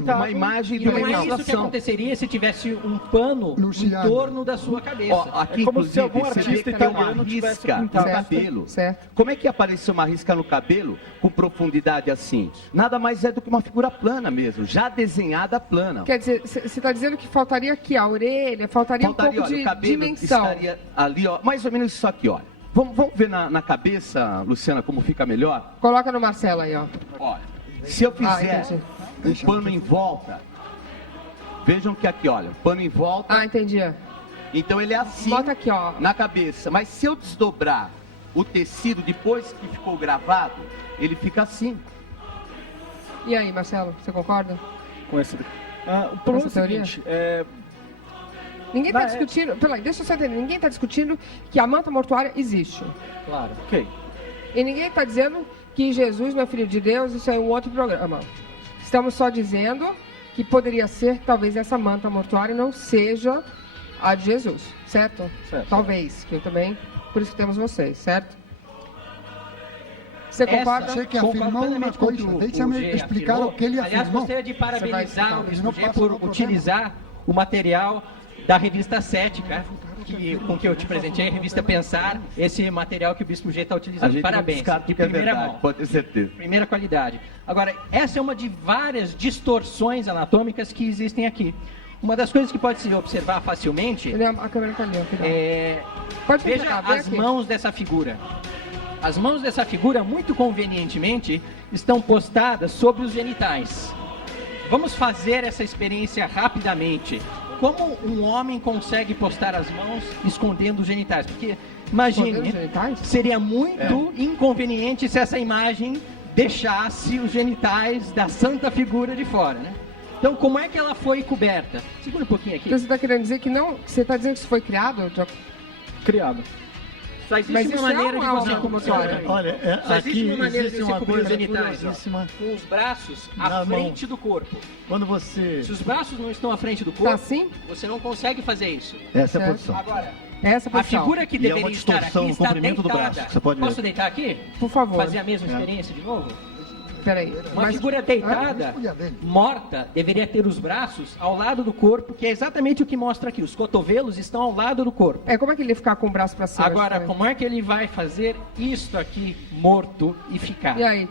uma imagem de uma ilustração. Não é isso que aconteceria se tivesse um pano em torno da sua cabeça. Ó, aqui, como se algum artista tem uma risca no cabelo. Certo. Como é que apareceu uma risca no cabelo com profundidade assim? Nada mais é do que uma figura plana mesmo, já desenhada plana. Quer dizer, você está dizendo que faltaria aqui a orelha, faltaria um pouco de dimensão. Estaria ali, ó, mais ou menos isso aqui, olha. Vamos ver na cabeça, Luciana, como fica melhor? Coloca no Marcelo aí, ó. Olha, se eu fizer um pano em volta, vejam que aqui, olha, pano em volta. Ah, entendi. Então ele é assim, bota aqui, ó, na cabeça. Mas se eu desdobrar o tecido depois que ficou gravado, ele fica assim. E aí, Marcelo, você concorda? Com esse... o problema é o seguinte, ninguém está discutindo, deixa eu só entender, ninguém está discutindo que a manta mortuária existe. Claro, ok. E ninguém está dizendo que Jesus não é filho de Deus, isso é um outro programa. Estamos só dizendo que poderia ser que talvez essa manta mortuária não seja a de Jesus, certo? Talvez, que eu também, por isso que temos vocês, certo? Você concorda? Você que afirmou uma coisa, deixa-me explicar o que ele afirmou. Aliás, gostaria de parabenizar o Bispo G por utilizar o material da revista Cética, com que eu te presentei, a revista Pensar, esse material que o Bispo G está utilizando. Parabéns, de primeira mão. Pode ter certeza. Primeira qualidade. Agora, essa é uma de várias distorções anatômicas que existem aqui. Uma das coisas que pode se observar facilmente a câmera tá ali, veja as mãos dessa figura. As mãos dessa figura, muito convenientemente, estão postadas sobre os genitais. Vamos fazer essa experiência rapidamente. Como um homem consegue postar as mãos escondendo os genitais? Porque, imagine, seria muito inconveniente se essa imagem deixasse os genitais da santa figura de fora, né? Então, como é que ela foi coberta? Segura um pouquinho aqui. Então, você está querendo dizer que não... Você está dizendo que isso foi criado? criado. Só existe uma maneira de você cobrir. Olha, só existe aqui uma maneira de existe você uma cobrir os coisa genitais, curiosíssima. com os braços Na à frente do corpo. Quando você... Se os braços não estão à frente do corpo, Tá assim? você não consegue fazer isso. Essa é a posição. Agora, Essa a figura que E é uma deveria estar distorção aqui no está comprimento do deitada. braço, que você pode ver. Posso deitar aqui? Por favor. Fazer a mesma experiência de novo? Peraí. Uma figura deitada, morta, deveria ter os braços ao lado do corpo, que é exatamente o que mostra aqui. Os cotovelos estão ao lado do corpo. Como é que ele ia ficar com o braço pra cima? Agora, como é que ele vai fazer isto aqui morto e ficar? E aí?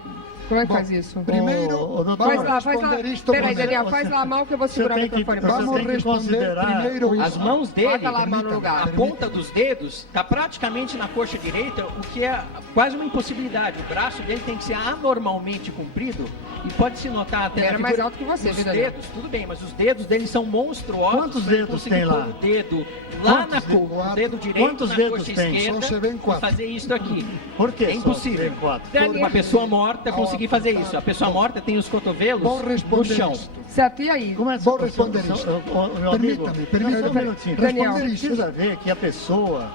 Como é que faz isso? Primeiro, faz lá. Peraí, Daniel, faz lá a mão que eu vou segurar o microfone. Vamos responder primeiro as mãos dele, bota lá a mão no lugar. a ponta dos dedos está praticamente na coxa direita, o que é quase uma impossibilidade. O braço dele tem que ser anormalmente comprido e pode-se notar até era mais alto que você, os dedos, tudo bem, mas os dedos dele são monstruosos. Quantos dedos tem lá? O dedo lá o dedo direito Quantos na dedos coxa tem? esquerda e fazer isso aqui. Por que é impossível. Uma pessoa morta conseguir fazer isso. A pessoa morta tem os cotovelos no chão. Certo, e aí? Vou responder isso. Permita-me um minutinho. Daniel, você precisa ver que a pessoa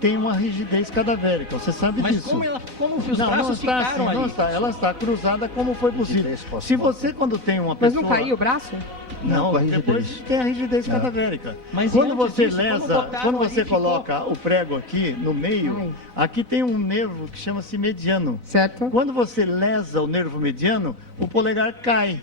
tem uma rigidez cadavérica, você sabe disso. Mas como os braços ficaram ali? Não está, ela está cruzada como foi possível. Se você, quando tem uma Mas pessoa... não caiu o braço? Não, depois tem a rigidez cadavérica. Mas quando você disso, lesa, quando você coloca o prego aqui no meio, aqui tem um nervo que chama-se mediano. Certo. Quando você lesa o nervo mediano, o polegar cai.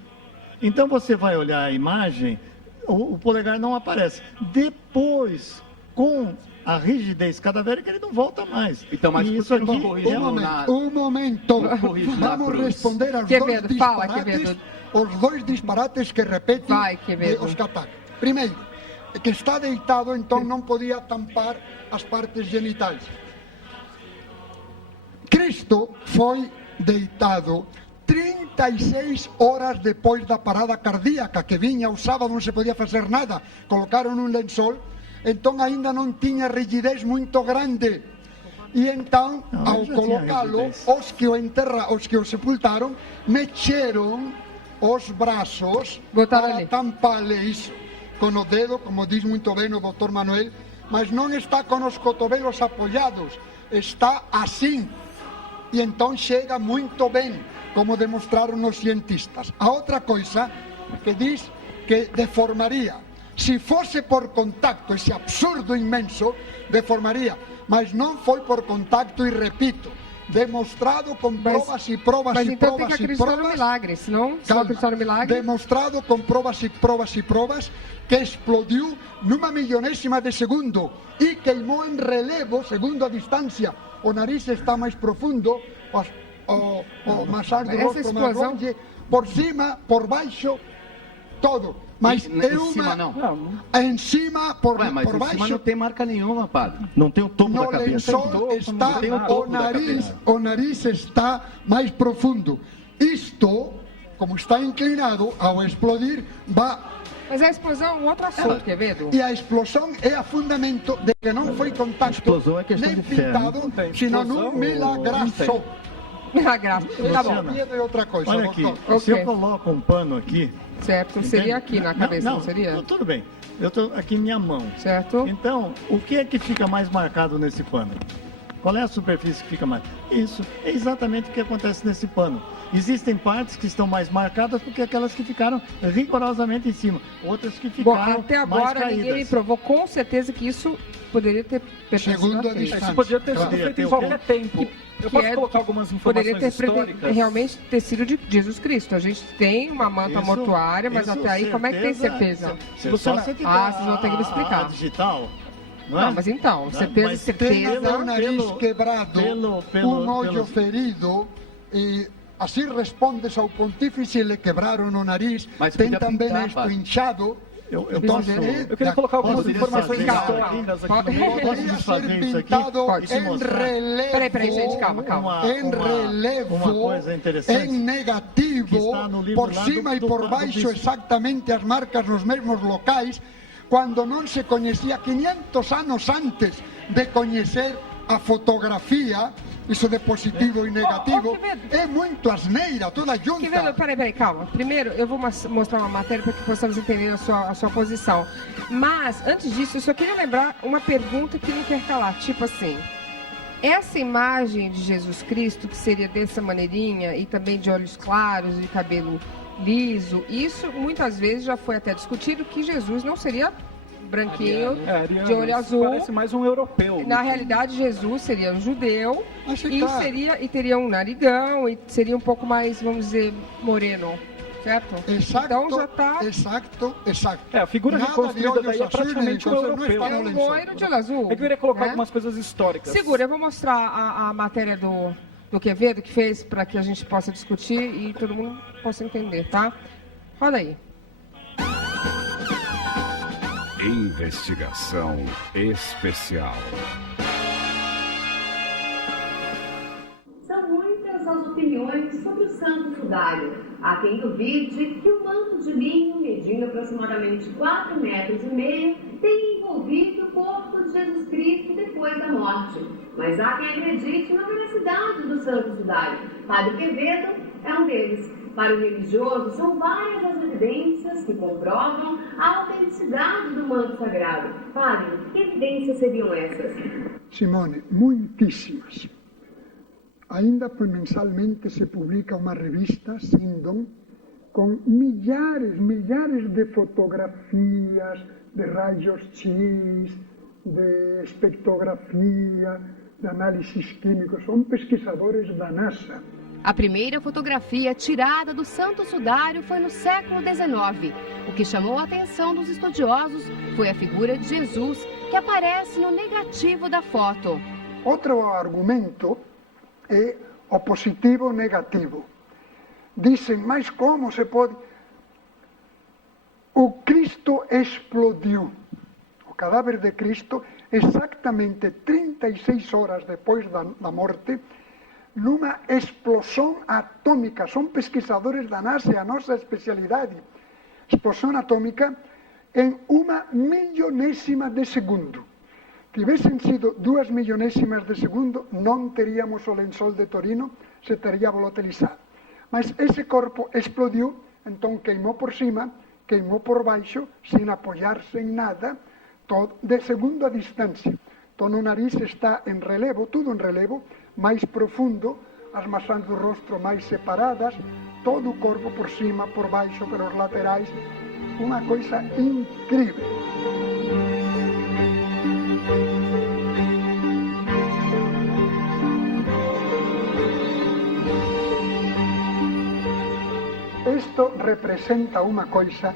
Então você vai olhar a imagem, o polegar não aparece. Depois, com a rigidez cadavérica, ele não volta mais. Então, mas isso aqui um momento. Vamos responder aos dois disparates que repetem os que atacam. Primeiro, que está deitado, então não podia tampar as partes genitais. Cristo foi deitado 36 horas depois da parada cardíaca, que vinha o sábado, não se podia fazer nada. Colocaram um lençol, então ainda não tinha rigidez muito grande. E então, ao colocá-lo, os que o sepultaram, mexeram os braços para tampar-lhe isso com o dedo, como diz muito bem o Dr. Manuel, mas não está com os cotovelos apoiados, está assim. E então chega muito bem, como demonstraram os cientistas. A outra coisa que diz que deformaria. Se fosse por contacto, esse absurdo imenso, deformaria. Mas não foi por contacto, e repito, demonstrado com provas e provas mas e então provas tem que e acreditar provas. no milagre, senão se não acreditar no milagre... Demonstrado com provas e provas e provas que explodiu numa milionésima de segundo e queimou em relevo, segundo a distância. O nariz está mais profundo, o maçar do rosto mais longe, por cima, por baixo, todo. Mas em cima não? Em cima, por mas baixo. Em cima não tem marca nenhuma, padre. Não tem o topo da cabeça. No lençol está o nariz está mais profundo. Isto, como está inclinado, ao explodir, vai... Mas a explosão é um outro assunto, Quevedo. E a explosão é a fundamento de que não foi contacto nem pintado, senão um milagraço. Milagraço. Tá bom. Outra coisa. Olha aqui, se eu coloco um pano aqui... Certo, seria aqui na cabeça, não seria? Tudo bem. Eu estou aqui em minha mão. Certo. Então, o que é que fica mais marcado nesse pano? Qual é a superfície que fica mais? Isso é exatamente o que acontece nesse pano. Existem partes que estão mais marcadas do que aquelas que ficaram rigorosamente em cima. Outras que ficaram até agora mais ninguém me provou com certeza que isso poderia ter segundo a distância. Isso poderia ter sido feito em qualquer tempo. Eu posso colocar algumas informações históricas? Realmente ter sido de Jesus Cristo. A gente tem uma manta mortuária, mas até aí como é que tem certeza? Vocês vão ter que me explicar. Digital. Não, mas então, certeza. Tem o nariz quebrado, olho ferido, e assim respondes ao pontífice, lhe quebraram o nariz, tem também isto inchado. Eu queria colocar algumas informações históricas aqui. Poderia ser pintado em relevo. Peraí, gente, calma. Em relevo, em negativo, por cima e por baixo, exatamente as marcas nos mesmos locais, quando não se conhecia 500 anos antes de conhecer a fotografia, isso de positivo e negativo, é muito asneira, toda junta. Quevedo, peraí, calma. Primeiro, eu vou mostrar uma matéria para que possamos entender a sua posição. Mas, antes disso, eu só queria lembrar uma pergunta que não quer calar. Tipo assim, essa imagem de Jesus Cristo, que seria dessa maneirinha, e também de olhos claros, de cabelo liso, isso muitas vezes já foi até discutido que Jesus não seria branquinho, de olho azul. Parece mais um europeu. Na realidade, Jesus seria um judeu e teria um narigão e seria um pouco mais, vamos dizer, moreno. Certo? Exato, então já está... Exato. A figura reconstruída daí é praticamente um europeu. É um loiro de olho azul. Eu queria colocar algumas coisas históricas. Segura, eu vou mostrar a matéria do Quevedo, que fez para que a gente possa discutir e todo mundo possa entender, tá? Roda aí. Investigação especial. São muitas as opiniões sobre o Santo Sudário. Há quem duvide que o manto de linho, medindo aproximadamente 4,5 metros, tenha envolvido o corpo de Jesus Cristo depois da morte. Mas há quem acredite na veracidade do Santo Sudário. Padre Quevedo é um deles. Para o religioso, são várias as evidências que comprovam a autenticidade do manto sagrado. Padre, que evidências seriam essas? Simone, muitíssimas. Ainda mensalmente se publica uma revista, Sindon, com milhares de fotografias, de raios X, de espectrografia, de análises químicos. São pesquisadores da NASA. A primeira fotografia tirada do Santo Sudário foi no século XIX. O que chamou a atenção dos estudiosos foi a figura de Jesus, que aparece no negativo da foto. Outro argumento é o positivo e negativo. Dizem, mas como se pode... O Cristo explodiu. O cadáver de Cristo, exatamente 36 horas depois da morte, numa explosão atômica. São pesquisadores da NASA, a nossa especialidade. Explosão atômica em 1/1000ª de segundo. Tivessem sido 2 milionésimas de segundo, não teríamos o lençol de Torino, se teria volatilizado. Mas esse corpo explodiu, então queimou por cima, queimou por baixo, sem apoiar-se em nada, todo de segundo a distância. Então o nariz está em relevo, tudo em relevo, mais profundo, as maçãs do rosto mais separadas, todo o corpo por cima, por baixo, pelos laterais, uma coisa incrível. Isto representa uma coisa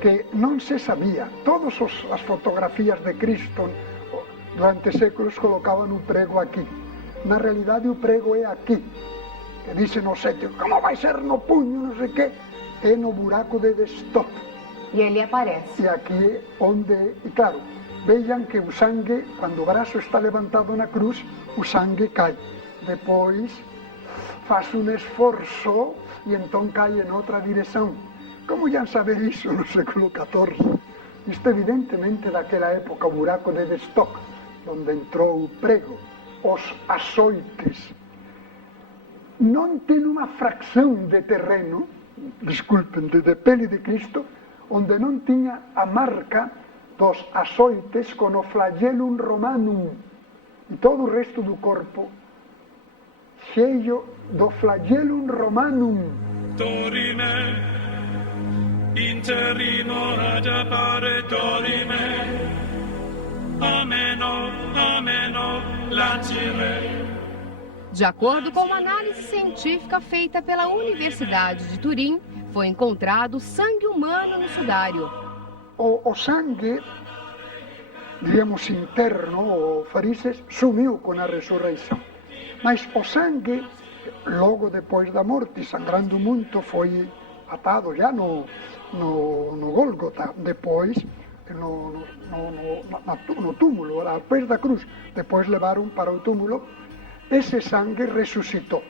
que não se sabia. Todas as fotografias de Cristo durante séculos colocavam um prego aqui. Na realidade, o prego é aqui. Que dizem no sétimo, como vai ser no punho, não sei o quê. É no buraco de destop. E ele aparece. E aqui é onde... E claro, vejam que o sangue, quando o braço está levantado na cruz, o sangue cai. Depois faz um esforço e então cai em outra direção. Como iam saber isso no século XIV? Isto evidentemente daquela época, o buraco de destop, onde entrou o prego. Os açoites. Não tem uma fração de terreno, desculpem, de pele de Cristo, onde não tinha a marca dos açoites com o flagellum romanum. E todo o resto do corpo cheio do flagellum romanum. Dorime, interino ad appare dorime, ameno, latire. De acordo com uma análise científica feita pela Universidade de Turim, foi encontrado sangue humano no sudário. O sangue, diríamos interno, ou faríseis, sumiu com a ressurreição. Mas o sangue, logo depois da morte, sangrando muito, foi atado já no Gólgota, depois no túmulo, aos pés da cruz. Depois levaram para o túmulo. Esse sangue ressuscitou.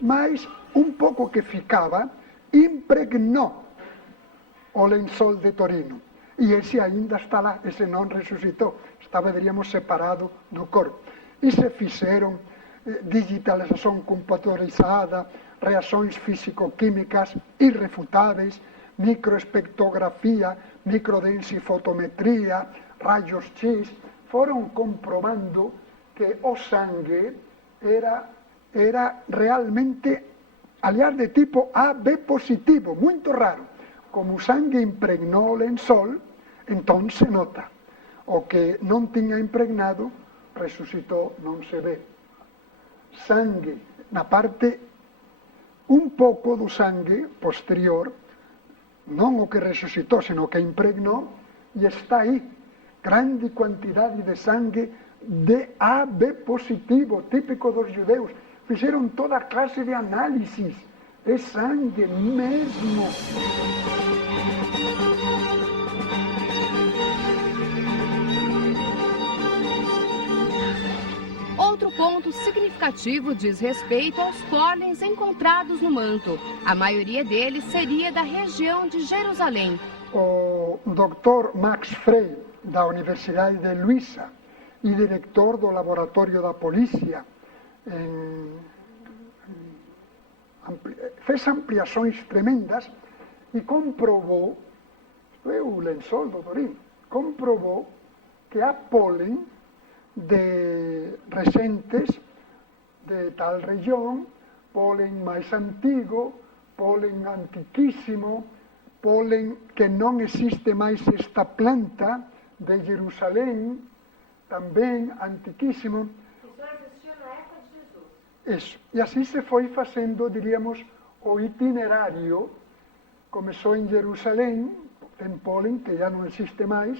Mas um pouco que ficava, impregnou o lençol de Torino. E esse ainda está lá, esse não ressuscitou. Estava, diríamos, separado do corpo. e se fizeram digitalização computadorizada, reações físico-químicas irrefutáveis, microespectrografia, microdensifotometria, raios X, foram comprovando que o sangue era realmente, aliás, de tipo AB positivo, muito raro. Como o sangue impregnou o lençol, então se nota. O que não tinha impregnado, ressuscitou, não se vê. Sangue, na parte, um pouco do sangue posterior, não o que ressuscitou, sino o que impregnou, e está aí. Grande quantidade de sangue de AB positivo, típico dos judeus. Fizeram toda classe de análises. É sangue mesmo. Outro ponto significativo diz respeito aos pólens encontrados no manto. A maioria deles seria da região de Jerusalém. O Dr. Max Frey, da Universidade de Luisa, e diretor do Laboratório da Polícia, fez ampliações tremendas e comprovou, isto é o lençol do Turim, comprovou que há pólen de recentes de tal região, pólen mais antigo, pólen antiquíssimo, pólen que não existe mais esta planta de Jerusalém, também antiquíssimo. Isso existiu na época de Jesus. Isso. E assim se foi fazendo, diríamos, o itinerário. Começou em Jerusalém, tem pólen que já não existe mais,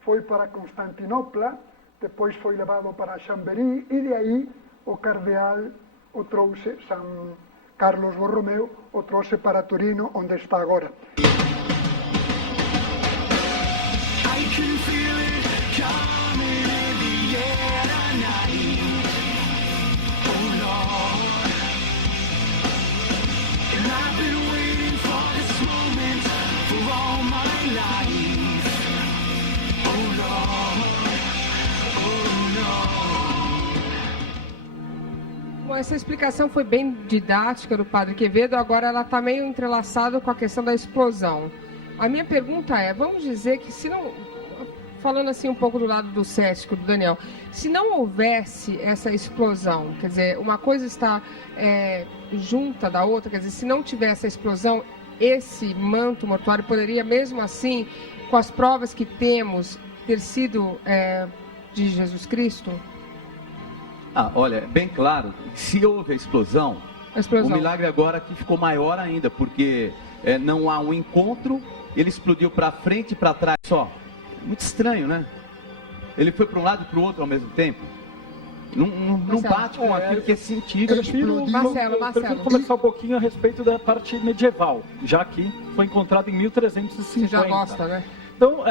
foi para Constantinopla, depois foi levado para Chambéry, e de aí o cardeal o trouxe, São Carlos Borromeu, o trouxe para Turino, onde está agora. Bom, essa explicação foi bem didática do Padre Quevedo, agora ela está meio entrelaçada com a questão da explosão. A minha pergunta é, vamos dizer que se não, falando assim um pouco do lado do cético, do Daniel, se não houvesse essa explosão, quer dizer, uma coisa está junta da outra, quer dizer, se não tivesse a explosão, esse manto mortuário poderia mesmo assim, com as provas que temos, ter sido de Jesus Cristo? Olha, bem claro, se houve a explosão, o milagre agora aqui ficou maior ainda, porque não há um encontro, ele explodiu para frente e para trás só. Muito estranho, né? Ele foi para um lado e para o outro ao mesmo tempo. Não bate com aquilo que é científico. Eu prefiro conversar um pouquinho a respeito da parte medieval, já que foi encontrado em 1350. Você já gosta, né? Então,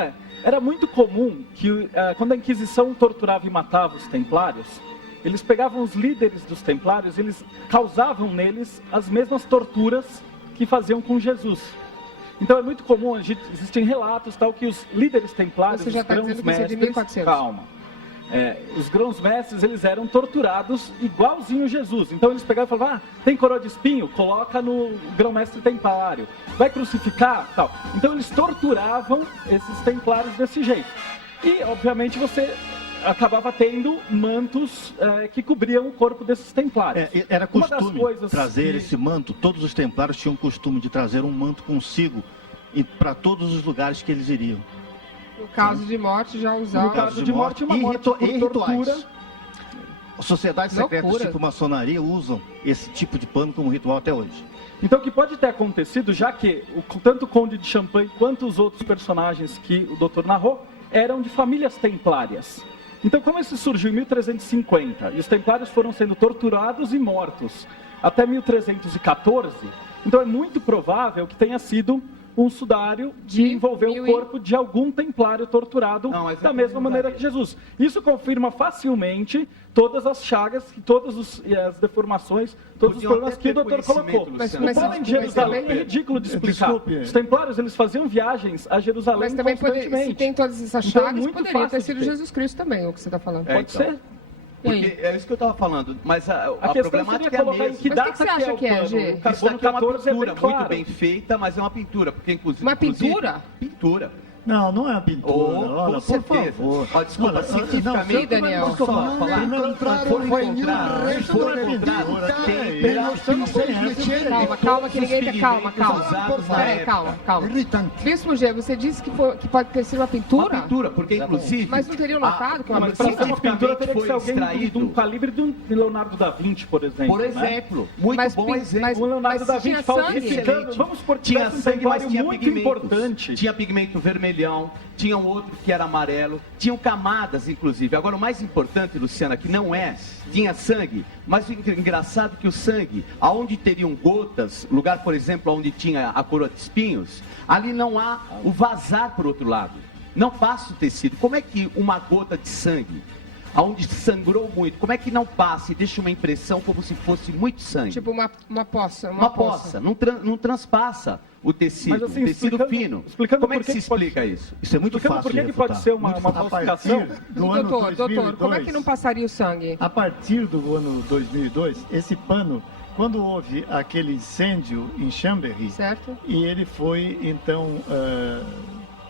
era muito comum que quando a Inquisição torturava e matava os templários, eles pegavam os líderes dos templários e eles causavam neles as mesmas torturas que faziam com Jesus. Então é muito comum, existem relatos tal, que os líderes templários, os grãos-mestres, calma, os grãos-mestres, eles eram torturados igualzinho Jesus. Então eles pegavam e falavam, tem coroa de espinho? Coloca no grão-mestre templário. Vai crucificar? Tal. Então eles torturavam esses templários desse jeito. E, obviamente, você acabava tendo mantos que cobriam o corpo desses templários. Era costume trazer esse manto, todos os templários tinham o costume de trazer um manto consigo para todos os lugares que eles iriam. No caso de morte, já usavam. No caso de morte, uma morte por tortura. Sociedades secretas tipo maçonaria usam esse tipo de pano como ritual até hoje. Então, o que pode ter acontecido, já que tanto o Conde de Champagne quanto os outros personagens que o doutor narrou eram de famílias templárias. Então, como isso surgiu em 1350, e os templários foram sendo torturados e mortos até 1314, então é muito provável que tenha sido um sudário que envolveu o corpo de algum templário torturado da mesma maneira que Jesus. Isso confirma facilmente todas as chagas, todas as deformações, todos os problemas que o doutor colocou. Mas o pólen de Jerusalém é ridículo de explicar. Os templários, eles faziam viagens a Jerusalém constantemente. Se tem todas essas chagas, poderia ter sido Jesus Cristo também, o que você está falando. Pode ser. Porque é isso que eu estava falando, mas a problemática é a mesma. Mas o que você acha que é, Gê? Isso daqui é uma pintura muito bem feita, mas é uma pintura, porque inclusive... Uma pintura? Pintura. Não, não é uma pintura. Olha, por favor. Desculpa, cientificamente, Daniel. Foi encontrado. Calma, que ninguém quer. Calma. Peraí, calma. Bispo G, você disse que pode ter sido uma pintura? Uma pintura, porque inclusive... Mas não teriam notado que uma Para ser uma pintura teria que ser alguém do calibre de um Leonardo da Vinci, por exemplo. Por exemplo, muito bom exemplo. O Leonardo da Vinci falsificando. Vamos supor que tinha sangue, mas tinha muito pigmentos. Importante. Tinha pigmento vermelhão, tinha um outro que era amarelo, tinham camadas, inclusive. Agora, o mais importante, Luciana, que não tinha sangue, mas o engraçado é que o sangue, aonde teriam gotas, lugar, por exemplo, onde tinha a coroa de espinhos, ali não há o vazar por outro lado. Não passa o tecido. Como é que uma gota de sangue, aonde sangrou muito, como é que não passa e deixa uma impressão como se fosse muito sangue? Tipo uma poça. Uma poça. Não transpassa o tecido, mas, assim, tecido fino. Como é que se explica isso? Isso é muito fácil. Por que pode ser uma falsificação? Doutor, como é que não passaria o sangue? A partir do ano 2002, esse pano, quando houve aquele incêndio em Chambéry, certo? E ele foi, então,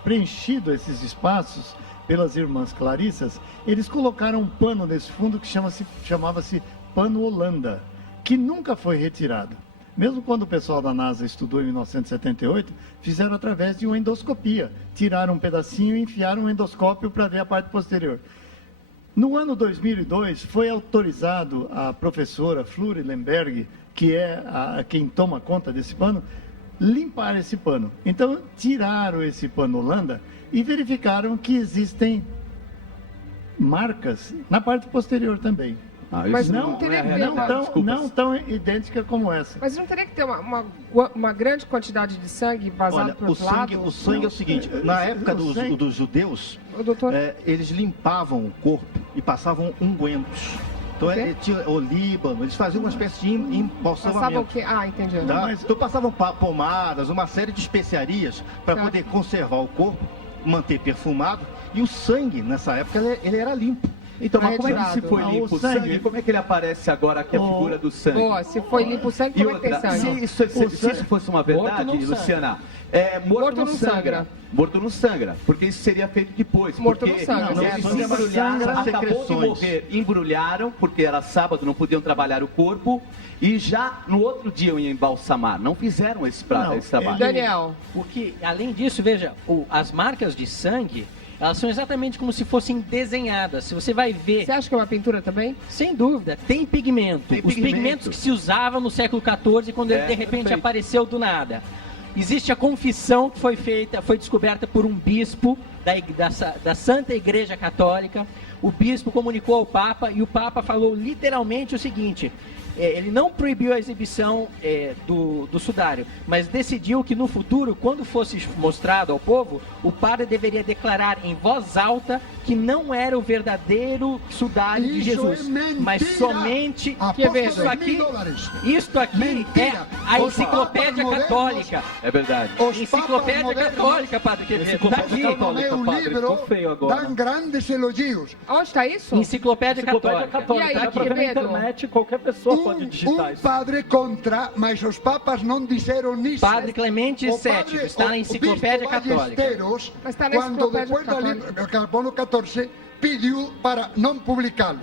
preenchido esses espaços pelas irmãs Clarissas, eles colocaram um pano nesse fundo que chamava-se pano Holanda, que nunca foi retirado. Mesmo quando o pessoal da NASA estudou em 1978, fizeram através de uma endoscopia. Tiraram um pedacinho e enfiaram um endoscópio para ver a parte posterior. No ano 2002, foi autorizado a professora Flori Lemberg, que é quem toma conta desse pano, limpar esse pano. Então, tiraram esse pano Holanda e verificaram que existem marcas na parte posterior também. Mas não teria que ter não tão idêntica como essa. Mas não teria que ter uma grande quantidade de sangue vazado para o lado? O sangue é o seguinte, na época dos judeus, eles limpavam o corpo e passavam ungüentos. Então, tinha o Líbano, eles faziam uma espécie de embalsamamento. Passavam o quê? Entendi. Tá? Então, passavam pomadas, uma série de especiarias para poder conservar o corpo, manter perfumado. E o sangue, nessa época, ele era limpo. Então, mas como é que se foi limpo o sangue? Como é que ele aparece agora aqui, a figura do sangue? Se foi limpo o sangue, como é que tem sangue? Se isso fosse uma verdade, Luciana, morto não sangra. Morto não sangra, porque isso seria feito depois. Morto não sangra. Eles se embrulharam, acabou de morrer, embrulharam, porque era sábado, não podiam trabalhar o corpo, e já no outro dia iam embalsamar. Não fizeram esse trabalho. Daniel. Porque, além disso, veja, as marcas de sangue, elas são exatamente como se fossem desenhadas. Se você vai ver... Você acha que é uma pintura também? Sem dúvida. Tem pigmento. Os pigmentos que se usavam no século XIV, quando ele de repente apareceu do nada. Existe a confissão que foi descoberta por um bispo da Santa Igreja Católica. O bispo comunicou ao Papa e o Papa falou literalmente o seguinte: ele não proibiu a exibição do sudário, mas decidiu que no futuro, quando fosse mostrado ao povo, o padre deveria declarar em voz alta que não era o verdadeiro sudário de Jesus, mas somente isto aqui é a enciclopédia católica. É verdade. Enciclopédia católica, Padre Quevedo. Está aqui. Dan grandes elogios. Onde está isso? Enciclopédia católica. E aí, dá pra ver na internet, qualquer pessoa pode digitar isso. Padre contra, mas os papas não disseram nisso. Padre Clemente VII, está na Enciclopédia Católica. Mas está na Enciclopédia Católica. Carbono 14 pediu para não publicá-lo.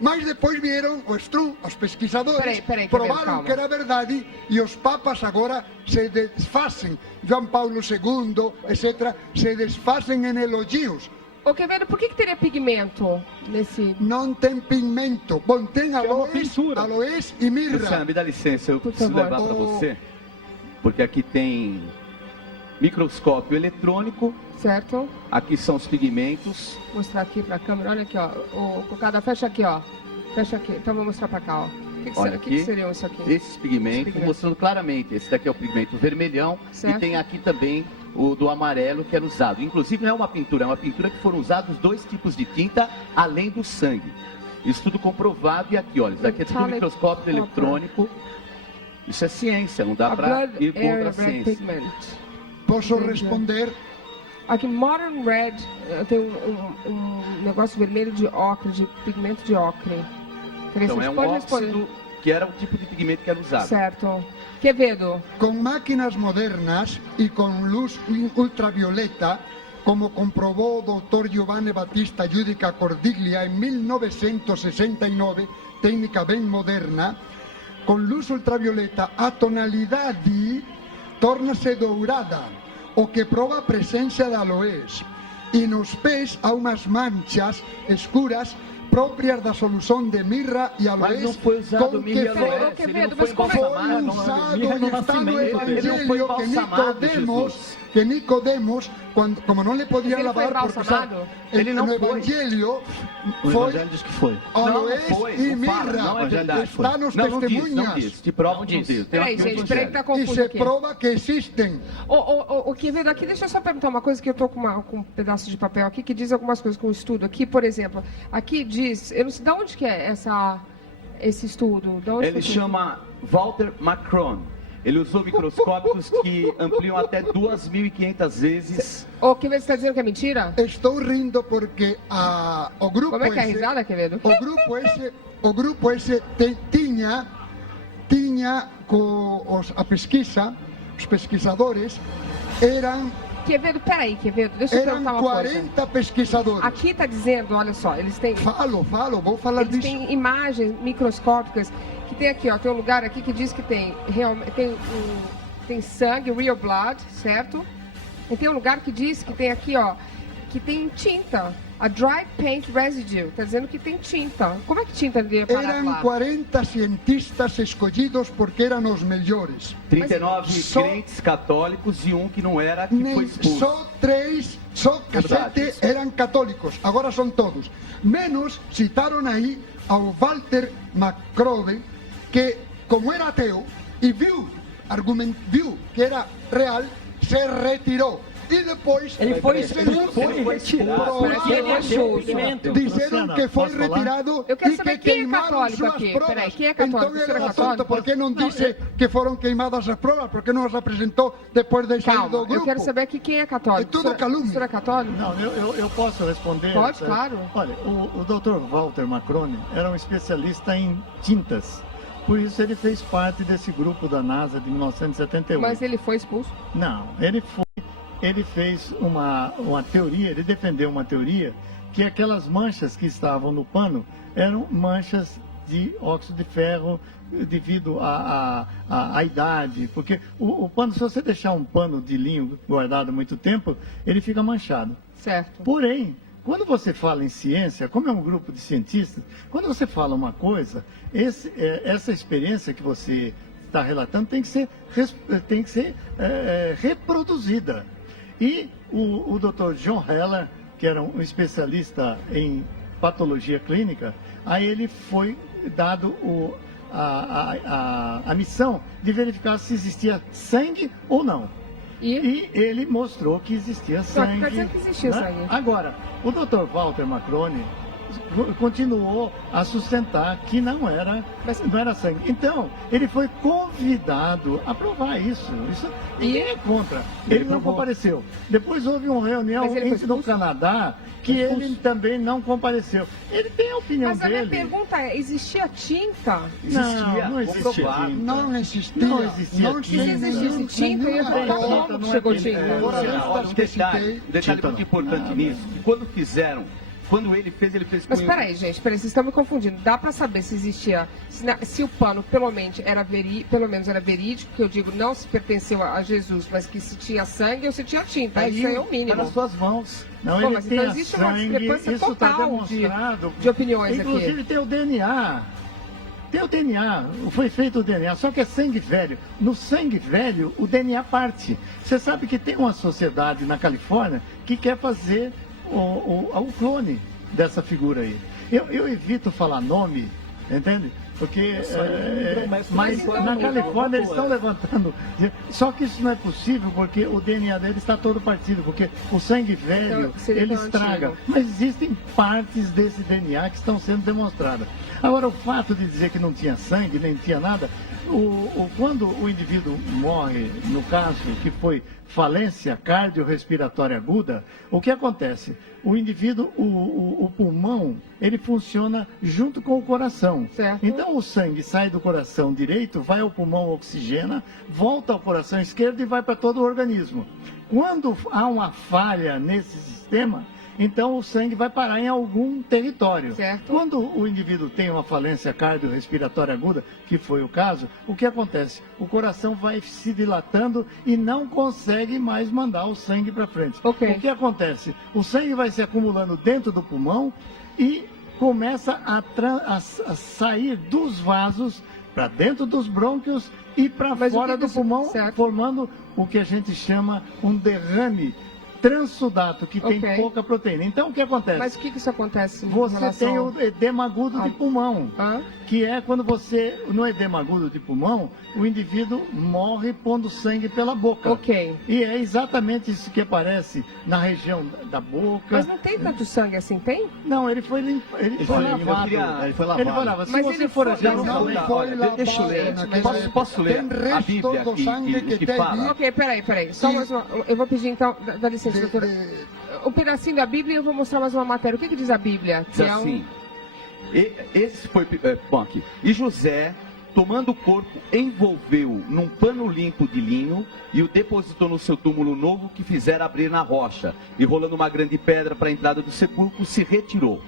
Mas depois vieram os pesquisadores, provaram que era verdade e os papas agora se desfazem. João Paulo II, etc., se desfazem em elogios. Ô, Quevedo, por que teria pigmento nesse... Não tem pigmento. Bom, tem aloés e mirra. Luciana, me dá licença, eu preciso levar para você. Porque aqui tem microscópio eletrônico. Certo. Aqui são os pigmentos. Vou mostrar aqui para a câmera. Olha aqui, ó. O Cocada, fecha aqui, ó. Fecha aqui. Então, vou mostrar para cá, ó. O que seriam isso aqui? Esses pigmentos, mostrando claramente. Esse daqui é o pigmento vermelhão. Certo. E tem aqui também o do amarelo que era usado. Inclusive, não é uma pintura, é uma pintura que foram usados 2 tipos de tinta, além do sangue. Isso tudo comprovado. E aqui, olha, isso daqui é tudo microscópio eletrônico. Isso é ciência, não dá para ir contra a ciência. Posso responder? Aqui, Modern Red, tem um negócio vermelho de ocre, de pigmento de ocre. Então é um óxido que era o tipo de pigmento que era usado. Certo. Quevedo. Con máquinas modernas y con luz ultravioleta, como comprobó Dr. Giovanni Battista Giudica Cordiglia en 1969, técnica ben moderna, con luz ultravioleta a tonalidade torna-se dourada, o que prova a presença de aloés. E nos pés há umas manchas escuras próprias da solução de mirra e aloés. Mas não foi usado mirra e aloés, ele não foi usado e está no Evangelho que Nicodemos, como não lhe podia lavar, porque sabe, ele não no Evangelho foi, diz que foi. Aloés e mirra, está nos testemunhas. Não diz, te prova que não diz. Peraí, gente, peraí que tá confuso aqui. E se prova que existem. O Quevedo, aqui, deixa eu só perguntar uma coisa, que eu tô com um pedaço de papel aqui, que diz algumas coisas com o estudo. Aqui, por exemplo, aqui diz, eu não sei, de onde que é esse estudo? Ele chama Walter Macron. Ele usou microscópios que ampliam até 2.500 vezes. O Quevedo está dizendo que é mentira? Estou rindo porque o grupo... Como é que é a risada, Quevedo? O grupo esse tinha com a pesquisa, os pesquisadores eram... Quevedo, peraí, Quevedo, deixa eu perguntar uma coisa. Eram 40 pesquisadores. Aqui está dizendo, olha só, eles têm... Vou falar disso. Eles têm imagens microscópicas, que tem aqui, ó, tem um lugar aqui que diz que tem sangue, real blood, certo? E tem um lugar que diz que tem aqui, ó, que tem tinta, a dry paint residue, está dizendo que tem tinta. Como é que tinta devia parar lá? Eram 40 cientistas escolhidos porque eram os melhores. 39 crentes católicos e um que não era, que foi expulso. Só 7 eram católicos, agora são todos. Menos citaram aí ao Walter Macron, que como era ateu e viu que era real, se retirou. E depois ele foi retirado. Disseram que foi retirado. Eu quero saber quem é católico aqui. Peraí, quem é católico? Então ele era tonto, porque não disse que foram queimadas as provas, porque não as apresentou depois de sair do grupo. Eu quero saber aqui quem é católico. É tudo calúnia. O senhor é católico? Não, eu posso responder. Pode, claro. Olha, o Dr. Walter Macron era um especialista em tintas. Por isso ele fez parte desse grupo da NASA de 1978. Mas ele foi expulso? Não, ele fez uma teoria, ele defendeu uma teoria que aquelas manchas que estavam no pano eram manchas de óxido de ferro devido à idade, porque o pano, se você deixar um pano de linho guardado muito tempo, ele fica manchado. Certo. Porém, quando você fala em ciência, como é um grupo de cientistas, quando você fala uma coisa, essa experiência que você está relatando tem que ser reproduzida. E o Dr. John Heller, que era um especialista em patologia clínica, a ele foi dado a missão de verificar se existia sangue ou não. E ele mostrou que existia sangue. Quer dizer que existia sangue. Agora, o Dr. Walter Macron continuou a sustentar que não era sangue. Então, ele foi convidado a provar isso. Ninguém é contra. Ele não compareceu. Depois houve uma reunião no Canadá que ele também não compareceu. Ele tem a opinião dele. Mas a minha pergunta é, existia tinta? Não existia. Não existia. Não existia. Se existisse tinta, eu ia perguntar como chegou tinta. Olha, um detalhe muito importante nisso. Quando ele fez Mas peraí, gente, vocês estão me confundindo. Dá pra saber se existia, se o pano pelo menos era verídico, que eu digo, não se pertenceu a Jesus, mas que se tinha sangue ou se tinha tinta. Isso aí é o mínimo. Está nas suas mãos. Não, Bom, ele mas tem então existe sangue, uma discrepância total de opiniões aqui. Inclusive tem o DNA. Foi feito o DNA, só que é sangue velho. No sangue velho, o DNA parte. Você sabe que tem uma sociedade na Califórnia que quer fazer o clone dessa figura aí. Eu evito falar nome, entende? Porque mas na Califórnia eles estão levantando. Só que isso não é possível porque o DNA dele está todo partido, porque o sangue velho ele estraga. Mas existem partes desse DNA que estão sendo demonstradas. Agora, o fato de dizer que não tinha sangue, nem tinha nada, Quando o indivíduo morre, no caso que foi falência cardiorrespiratória aguda, o que acontece? O indivíduo, o pulmão, ele funciona junto com o coração. Certo. Então o sangue sai do coração direito, vai ao pulmão, oxigena, volta ao coração esquerdo e vai para todo o organismo. Quando há uma falha nesse sistema, então o sangue vai parar em algum território. Certo. Quando o indivíduo tem uma falência cardiorrespiratória aguda, que foi o caso, o que acontece? O coração vai se dilatando e não consegue mais mandar o sangue para frente. Okay. O que acontece? O sangue vai se acumulando dentro do pulmão e começa a sair dos vasos para dentro dos brônquios e para fora do pulmão, formando o que a gente chama um derrame transsudato, que tem pouca proteína. Então, o que acontece? Mas o que isso acontece? Você tem o edema agudo de pulmão, que é quando você, no edema agudo de pulmão, o indivíduo morre pondo sangue pela boca. Ok. E é exatamente isso que aparece na região da boca. Mas não tem tanto sangue assim, tem? Não, ele foi lavado. Ele foi lavado. Se você for deixa eu ler. Posso ler a Bíblia que fala? Ok, peraí. Só mais uma. Eu vou pedir então, dá licença, doutora. Um pedacinho da Bíblia e eu vou mostrar mais uma matéria. O que diz a Bíblia? Diz assim. Esse foi bom aqui. E José, tomando o corpo, envolveu num pano limpo de linho e o depositou no seu túmulo novo que fizera abrir na rocha. E rolando uma grande pedra para a entrada do sepulcro, se retirou.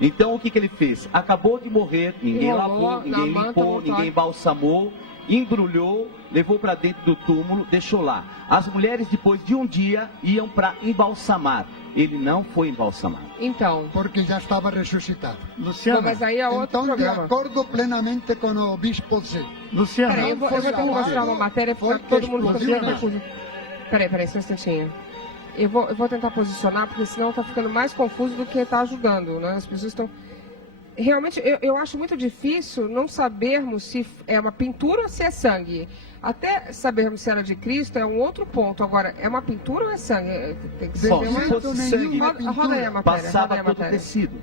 Então o que ele fez? Acabou de morrer, ninguém lavou, ninguém limpou, ninguém embalsamou, embrulhou, levou para dentro do túmulo, deixou lá. As mulheres depois de um dia iam para embalsamar. Ele não foi embalsamado. Então. Porque já estava ressuscitado. Luciano, mas aí é outro então, programa. de acordo plenamente com o bispo C. Luciano, peraí, eu vou tentar mostrar uma matéria para todo mundo confuso. Peraí, só um instantinho. Eu vou tentar posicionar, porque senão está ficando mais confuso do que está ajudando, né? As pessoas estão... Realmente, eu acho muito difícil não sabermos se é uma pintura ou se é sangue. Até sabermos se era de Cristo é um outro ponto. Agora, é uma pintura ou é sangue? Tem que ser se fosse sangue, roda aí a matéria. Passava todo o tecido.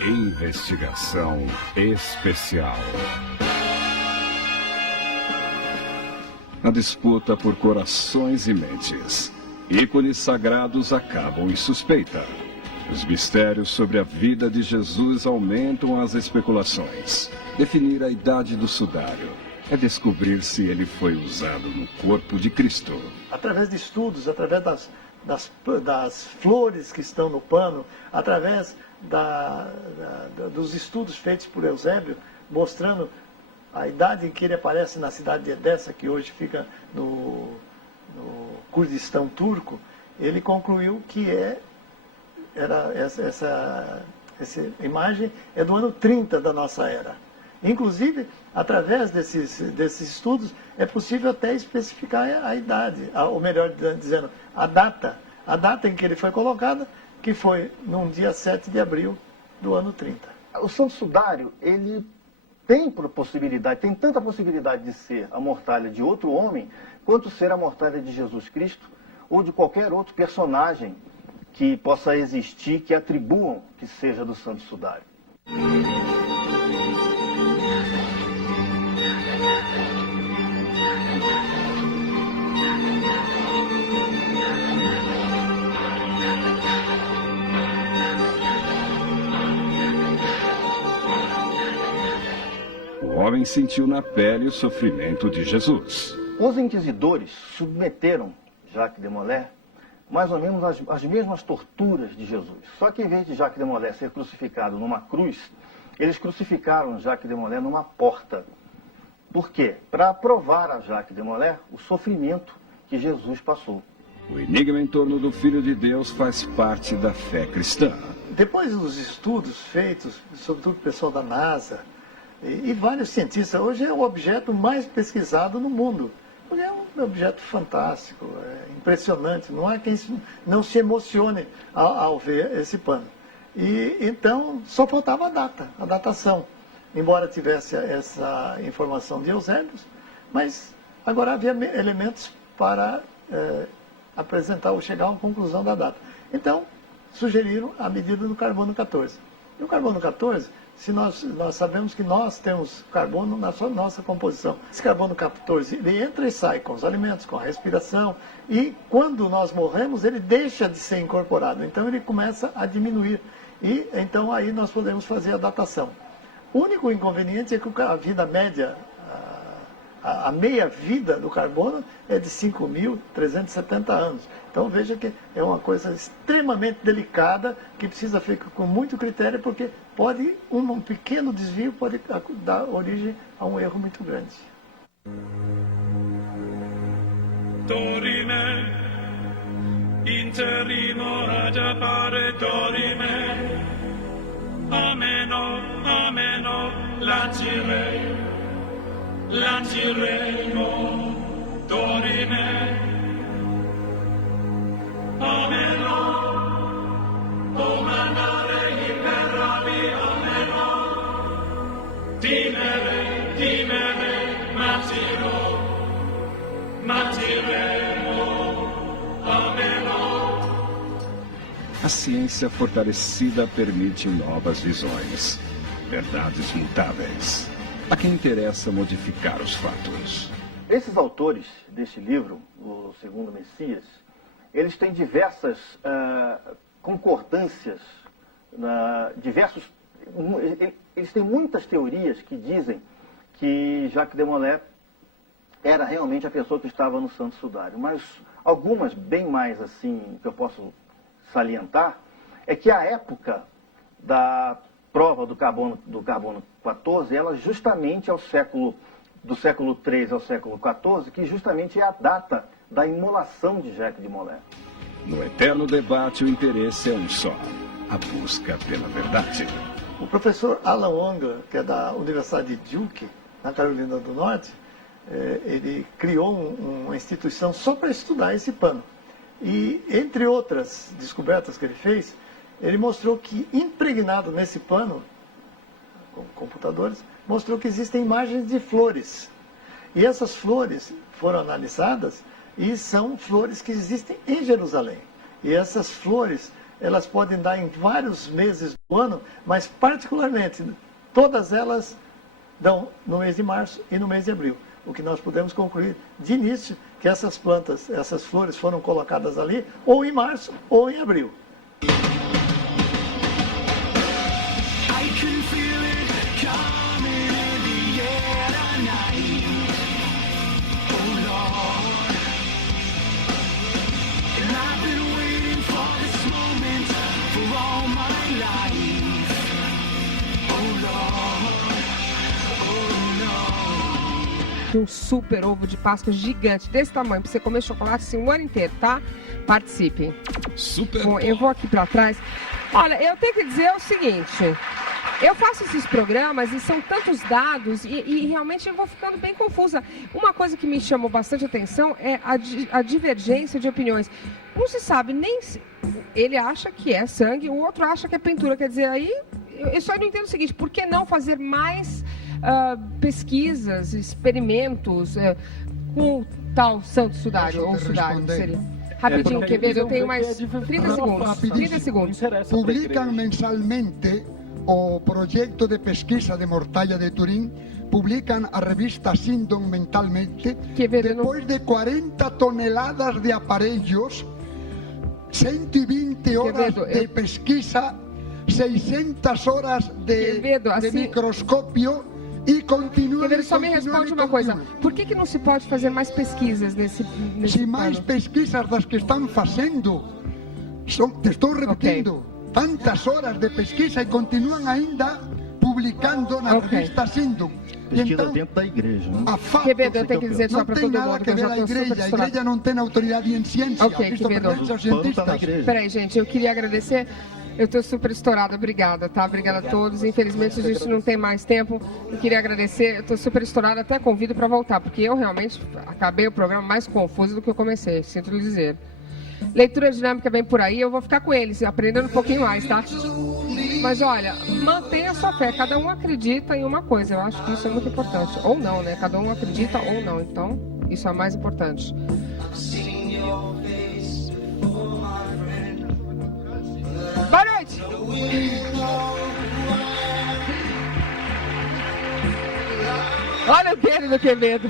Investigação especial. A disputa por corações e mentes. Ícones sagrados acabam em suspeita. Os mistérios sobre a vida de Jesus aumentam as especulações. Definir a idade do sudário é descobrir se ele foi usado no corpo de Cristo. Através de estudos, através das flores que estão no pano, através dos estudos feitos por Eusébio, mostrando a idade em que ele aparece na cidade de Edessa, que hoje fica no Kurdistão turco, ele concluiu que essa imagem é do ano 30 da nossa era. Inclusive, através desses estudos, é possível até especificar a idade, ou melhor dizendo, a data em que ele foi colocado, que foi num dia 7 de abril do ano 30. O Santo Sudário, ele tem tanta possibilidade de ser a mortalha de outro homem, quanto ser a mortalha de Jesus Cristo, ou de qualquer outro personagem que possa existir, que atribuam que seja do Santo Sudário. O homem sentiu na pele o sofrimento de Jesus. Os inquisidores submeteram Jacques de Molay mais ou menos as mesmas torturas de Jesus. Só que em vez de Jacques de Molay ser crucificado numa cruz, eles crucificaram Jacques de Molay numa porta. Por quê? Para provar a Jacques de Molay o sofrimento que Jesus passou. O enigma em torno do Filho de Deus faz parte da fé cristã. Depois dos estudos feitos, sobretudo o pessoal da NASA e vários cientistas, hoje é o objeto mais pesquisado no mundo. É um objeto fantástico, impressionante. Não há quem não se emocione ao ver esse pano. E então só faltava a datação. Embora tivesse essa informação de Eusébio, mas agora havia elementos para apresentar ou chegar a uma conclusão da data. Então, sugeriram a medida do carbono 14. E o carbono 14 se nós sabemos que nós temos carbono na nossa composição. Esse carbono 14, ele entra e sai com os alimentos, com a respiração, e quando nós morremos, ele deixa de ser incorporado. Então ele começa a diminuir. E então aí nós podemos fazer a datação. O único inconveniente é que a vida média, a meia-vida do carbono é de 5.370 anos. Então veja que é uma coisa extremamente delicada, que precisa ficar com muito critério, porque um pequeno desvio pode dar origem a um erro muito grande. Dorime, interimo ad appare dorime, ameno, lanciremo, dorime, ameno, o mandare imperavi, ameno, timere, matiremo, ameno. A ciência fortalecida permite novas visões, verdades mutáveis. A quem interessa modificar os fatos. Esses autores deste livro, o Segundo Messias, eles têm diversas concordâncias, eles têm muitas teorias que dizem que Jacques de Molay era realmente a pessoa que estava no Santo Sudário, mas algumas bem mais assim que eu posso salientar é que a época da prova do carbono 14, ela justamente do século 3 ao século 14, que justamente é a data da imolação de Jacques de Molay. No eterno debate, o interesse é um só: a busca pela verdade. O professor Alan Wangler, que é da Universidade de Duke, na Carolina do Norte, ele criou uma instituição só para estudar esse pano. E, entre outras descobertas que ele fez, ele mostrou que, impregnado nesse pano, com computadores, mostrou que existem imagens de flores. E essas flores foram analisadas e são flores que existem em Jerusalém. E essas flores, elas podem dar em vários meses do ano, mas particularmente, todas elas dão no mês de março e no mês de abril. O que nós podemos concluir de início, que essas plantas, essas flores foram colocadas ali, ou em março ou em abril. Um super ovo de Páscoa gigante, desse tamanho, para você comer chocolate assim o ano inteiro, tá? Participe. Super. Bom, eu vou aqui para trás. Olha, eu tenho que dizer o seguinte: eu faço esses programas e são tantos dados e realmente eu vou ficando bem confusa. Uma coisa que me chamou bastante atenção é a divergência de opiniões. Não se sabe nem se ele acha que é sangue, o outro acha que é pintura. Quer dizer, aí eu só não entendo o seguinte: por que não fazer mais pesquisas, experimentos com o tal Santo Sudário ou Sudário? Seria. Rapidinho, Quevedo, eu tenho mais 30 segundos. 30 segundos. Publicam mensalmente o projeto de pesquisa de mortalha de Turim, publicam a revista Sindon mentalmente, depois de 40 toneladas de aparelhos, 120 horas de pesquisa, 600 horas de microscópio, e continua. Só me responde uma coisa: por que não se pode fazer mais pesquisas nesse Se mais pesquisas das que estão fazendo, te estou repetindo, tantas horas de pesquisa e continuam ainda publicando na revista Sindon. Pesquisa então, dentro da igreja, né? Quevedo, eu tenho que dizer só para todo mundo. Não tem nada que ver a igreja não tem autoridade em ciência. Ok, Quevedo. Peraí, gente, eu queria agradecer. Eu estou super estourada, obrigada, tá? Obrigada a todos. Infelizmente a gente não tem mais tempo. Eu queria agradecer, eu estou super estourada, até convido para voltar, porque eu realmente acabei o programa mais confuso do que eu comecei, sinto lhe dizer. Leitura dinâmica vem por aí, eu vou ficar com eles, aprendendo um pouquinho mais, tá? Mas olha, mantenha a sua fé, cada um acredita em uma coisa, eu acho que isso é muito importante. Ou não, né? Cada um acredita ou não, então isso é mais importante. Boa noite! Olha o Kenny do Quevedo.